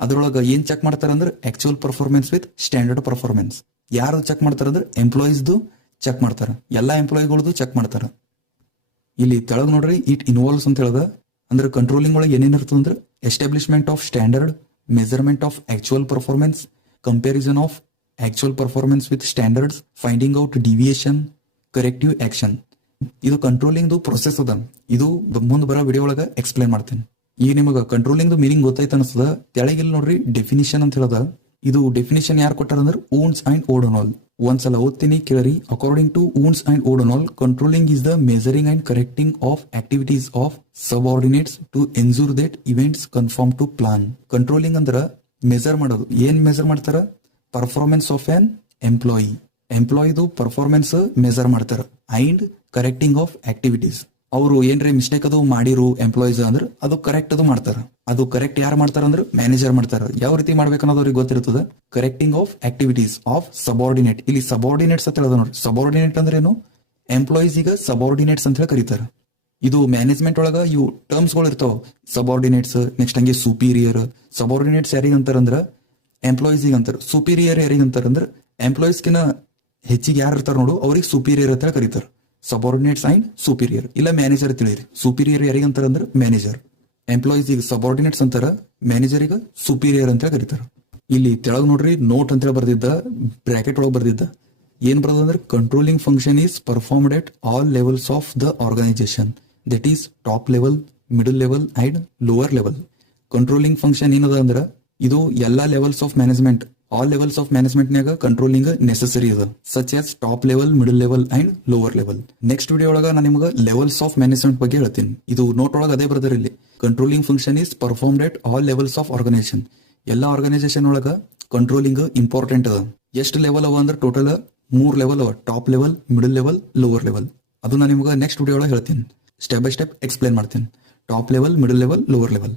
ಅದ್ರೊಳಗೆ ಏನ್ ಚೆಕ್ ಮಾಡ್ತಾರ ಅಂದ್ರೆ actual performance with standard performance. ಯಾರು ಚೆಕ್ ಮಾಡ್ತಾರ ಅಂದ್ರೆ ಎಂಪ್ಲಾಯೀಸ್ದು ಚೆಕ್ ಮಾಡ್ತಾರ, ಎಲ್ಲಾ ಎಂಪ್ಲಾಯಿಗಳದ್ದು ಚೆಕ್ ಮಾಡ್ತಾರ. ಇಲ್ಲಿ ತೆಳಗ್ ನೋಡ್ರಿ, ಇಟ್ ಇನ್ವಾಲ್ವ್ಸ್ ಅಂತ ಹೇಳದ. ಅಂದ್ರೆ ಕಂಟ್ರೋಲಿಂಗ್ ಒಳಗೆ ಏನೇನ್ ಇರ್ತದೆ ಅಂದ್ರೆ establishment of standard, measurement of actual performance, comparison of actual performance with standards, finding out deviation, corrective action. ಇದು ಕಂಟ್ರೋಲಿಂಗ್ ಪ್ರೊಸೆಸ್ ಅದ. ಇದು ಮುಂದೆ ಬರೋ ವಿಡಿಯೋ ಒಳಗ ಎಕ್ಸ್ಪ್ಲೇನ್ ಮಾಡ್ತೇನೆ. ಈಗ ನಿಮಗೆ ಕಂಟ್ರೋಲಿಂಗ್ ಮೀನಿಂಗ್ ಗೊತ್ತಾಯ್ತು ಅನಿಸ್ತದ. ತೆಳಗಿಲ್ ನೋಡ್ರಿ ಡೆಫಿನಿಷನ್ ಅಂತ ಹೇಳದ. ಇದು ಡೆಫಿನಿಷನ್ ಯಾರು ಕೊಟ್ಟಾರ ಅಂದ್ರೆ ಊನ್ಸ್ ಅಂಡ್ ಓಡೋನಾಲ್. ಒಂದ್ಸಲ ಓದ್ತೀನಿ ಕೇಳ್ರಿ. According to Koontz and O'Donnell, controlling is the measuring and correcting of activities of subordinates to ensure that events confirm to plan. Controlling ಅಂದ್ರ ಮೆಜರ್ ಮಾಡೋದು. ಏನ್ ಮೆಜರ್ ಮಾಡ್ತಾರ? Performance of an employee. ಎಂಪ್ಲಾಯಿದು performance measure ಮಾಡ್ತಾರ. And correcting of activities, ಅವರು ಏನ್ರಿ mistake ಅದು ಮಾಡಿರು ಎಂಪ್ಲಾಯೀಸ್ ಅಂದ್ರೆ ಅದು ಕರೆಕ್ಟ್ ಅದು ಮಾಡ್ತಾರ. ಅದು ಕರೆಕ್ಟ್ ಯಾರು ಮಾಡ್ತಾರ ಅಂದ್ರೆ ಮ್ಯಾನೇಜರ್ ಮಾಡ್ತಾರ. ಯಾವ ರೀತಿ ಮಾಡ್ಬೇಕನ್ನೋದು ಅವ್ರಿಗೆ ಗೊತ್ತಿರ್ತದ. Correcting of activities of subordinate. ಇಲ್ಲಿ ಸಬಾರ್ಡಿನೇಟ್ಸ್ ಅಂತ ಹೇಳೋದು ನೋಡ್ರಿ. ಸಬಾರ್ಡಿನೇಟ್ ಅಂದ್ರೆ ಏನು? ಎಂಪ್ಲಾಯೀಸ್ ಈಗ ಸಬಾರ್ಡಿನೇಟ್ಸ್ ಅಂತ ಹೇಳಿ ಕರೀತಾರ. ಇದು ಮ್ಯಾನೇಜ್ಮೆಂಟ್ ಒಳಗ ಇವು ಟರ್ಮ್ಸ್ ಗಳು ಇರ್ತಾವ. ಸಬಾರ್ಡಿನೇಟ್ಸ್, ನೆಕ್ಸ್ಟ್ ಹಂಗೆ ಸುಪೀರಿಯರ್. ಸಬಾರ್ಡಿನೇಟ್ಸ್ ಯಾರಿಗಂತಾರಂದ್ರ ಎಂಪ್ಲಾಯೀಸ್ ಅಂತಾರ. ಸುಪೀರಿಯರ್ ಯಾರಿಗಂತಾರಂದ್ರ ಎಂಪ್ಲಾಯೀಸ್ಕಿನ ಹೆಚ್ಚಿಗೆ ಯಾರು ಇರ್ತಾರ ನೋಡು ಅವ್ರಿಗೆ ಸುಪೀರಿಯರ್ ಅಂತ ಹೇಳಿ ಕರೀತಾರ. Subordinates and superior. ಇಲ್ಲ ಮ್ಯಾನೇಜರ್ ತಿಳಿರಿ. ಸುಪೀರಿಯರ್ ಯಾರಿಗಂತಾರ ಅಂದ್ರೆ ಮ್ಯಾನೇಜರ್. ಎಂಪ್ಲಾಯೀಸ್ ಈಗ ಸಬಾರ್ಡಿನೇಟ್ಸ್ ಅಂತಾರ, ಮ್ಯಾನೇಜರ್ ಈಗ ಸುಪೀರಿಯರ್ ಅಂತ ಕರೀತಾರ. ಇಲ್ಲಿ ತೆಳಗ್ ನೋಡ್ರಿ ನೋಟ್ ಅಂತ ಹೇಳಿ ಬರ್ದಿದ್ದ, ಬ್ರಾಕೆಟ್ ಒಳಗೆ ಬರ್ದಿದ್ದ. ಏನ್ ಬರ್ತದ ಅಂದ್ರೆ controlling function is performed at all levels of the organisation, that is top level, middle level and lower level. Controlling function ಏನದ ಅಂದ್ರ ಇದು ಎಲ್ಲಾ levels of management, all levels of ಮ್ಯಾನೇಜ್ಮೆಂಟ್ನಾಗ ಕಂಟ್ರೋಲಿಂಗ್ ನೆಸೆಸರಿ ಅದ, such as top level, middle level and lower level. Next video ಒಳಗ ನಾನು ನಿಮಗೆ levels of management ಬಗ್ಗೆ ಹೇಳ್ತೀನಿ. ಇದು ನೋಟ್ ಒಳಗೆ ಅದೇ ಬರ್ದಾರ ಇಲ್ಲಿ. Controlling function is performed at all levels of organisation. ಎಲ್ಲಾ ಆರ್ಗನೈಸೇಷನ್ ಒಳಗ ಕಂಟ್ರೋಲಿಂಗ್ ಇಂಪಾರ್ಟೆಂಟ್ ಅದ. ಎಷ್ಟು ಲೆವೆಲ್ ಅವ ಅಂದ್ರೆ ಟೋಟಲ್ 3 ಲೆವೆಲ್ ಅವ. Top level, middle level, lower level. ಅದು ನಾನು ನಿಮಗೆ ನೆಕ್ಸ್ಟ್ ವಿಡಿಯೋ ಒಳಗೆ ಹೇಳ್ತೀನಿ. ಸ್ಟೆಪ್ ಬೈ ಸ್ಟೆಪ್ ಎಕ್ಸ್ಪ್ಲೇನ್ ಮಾಡ್ತೀನಿ. Top level, middle level, lower level.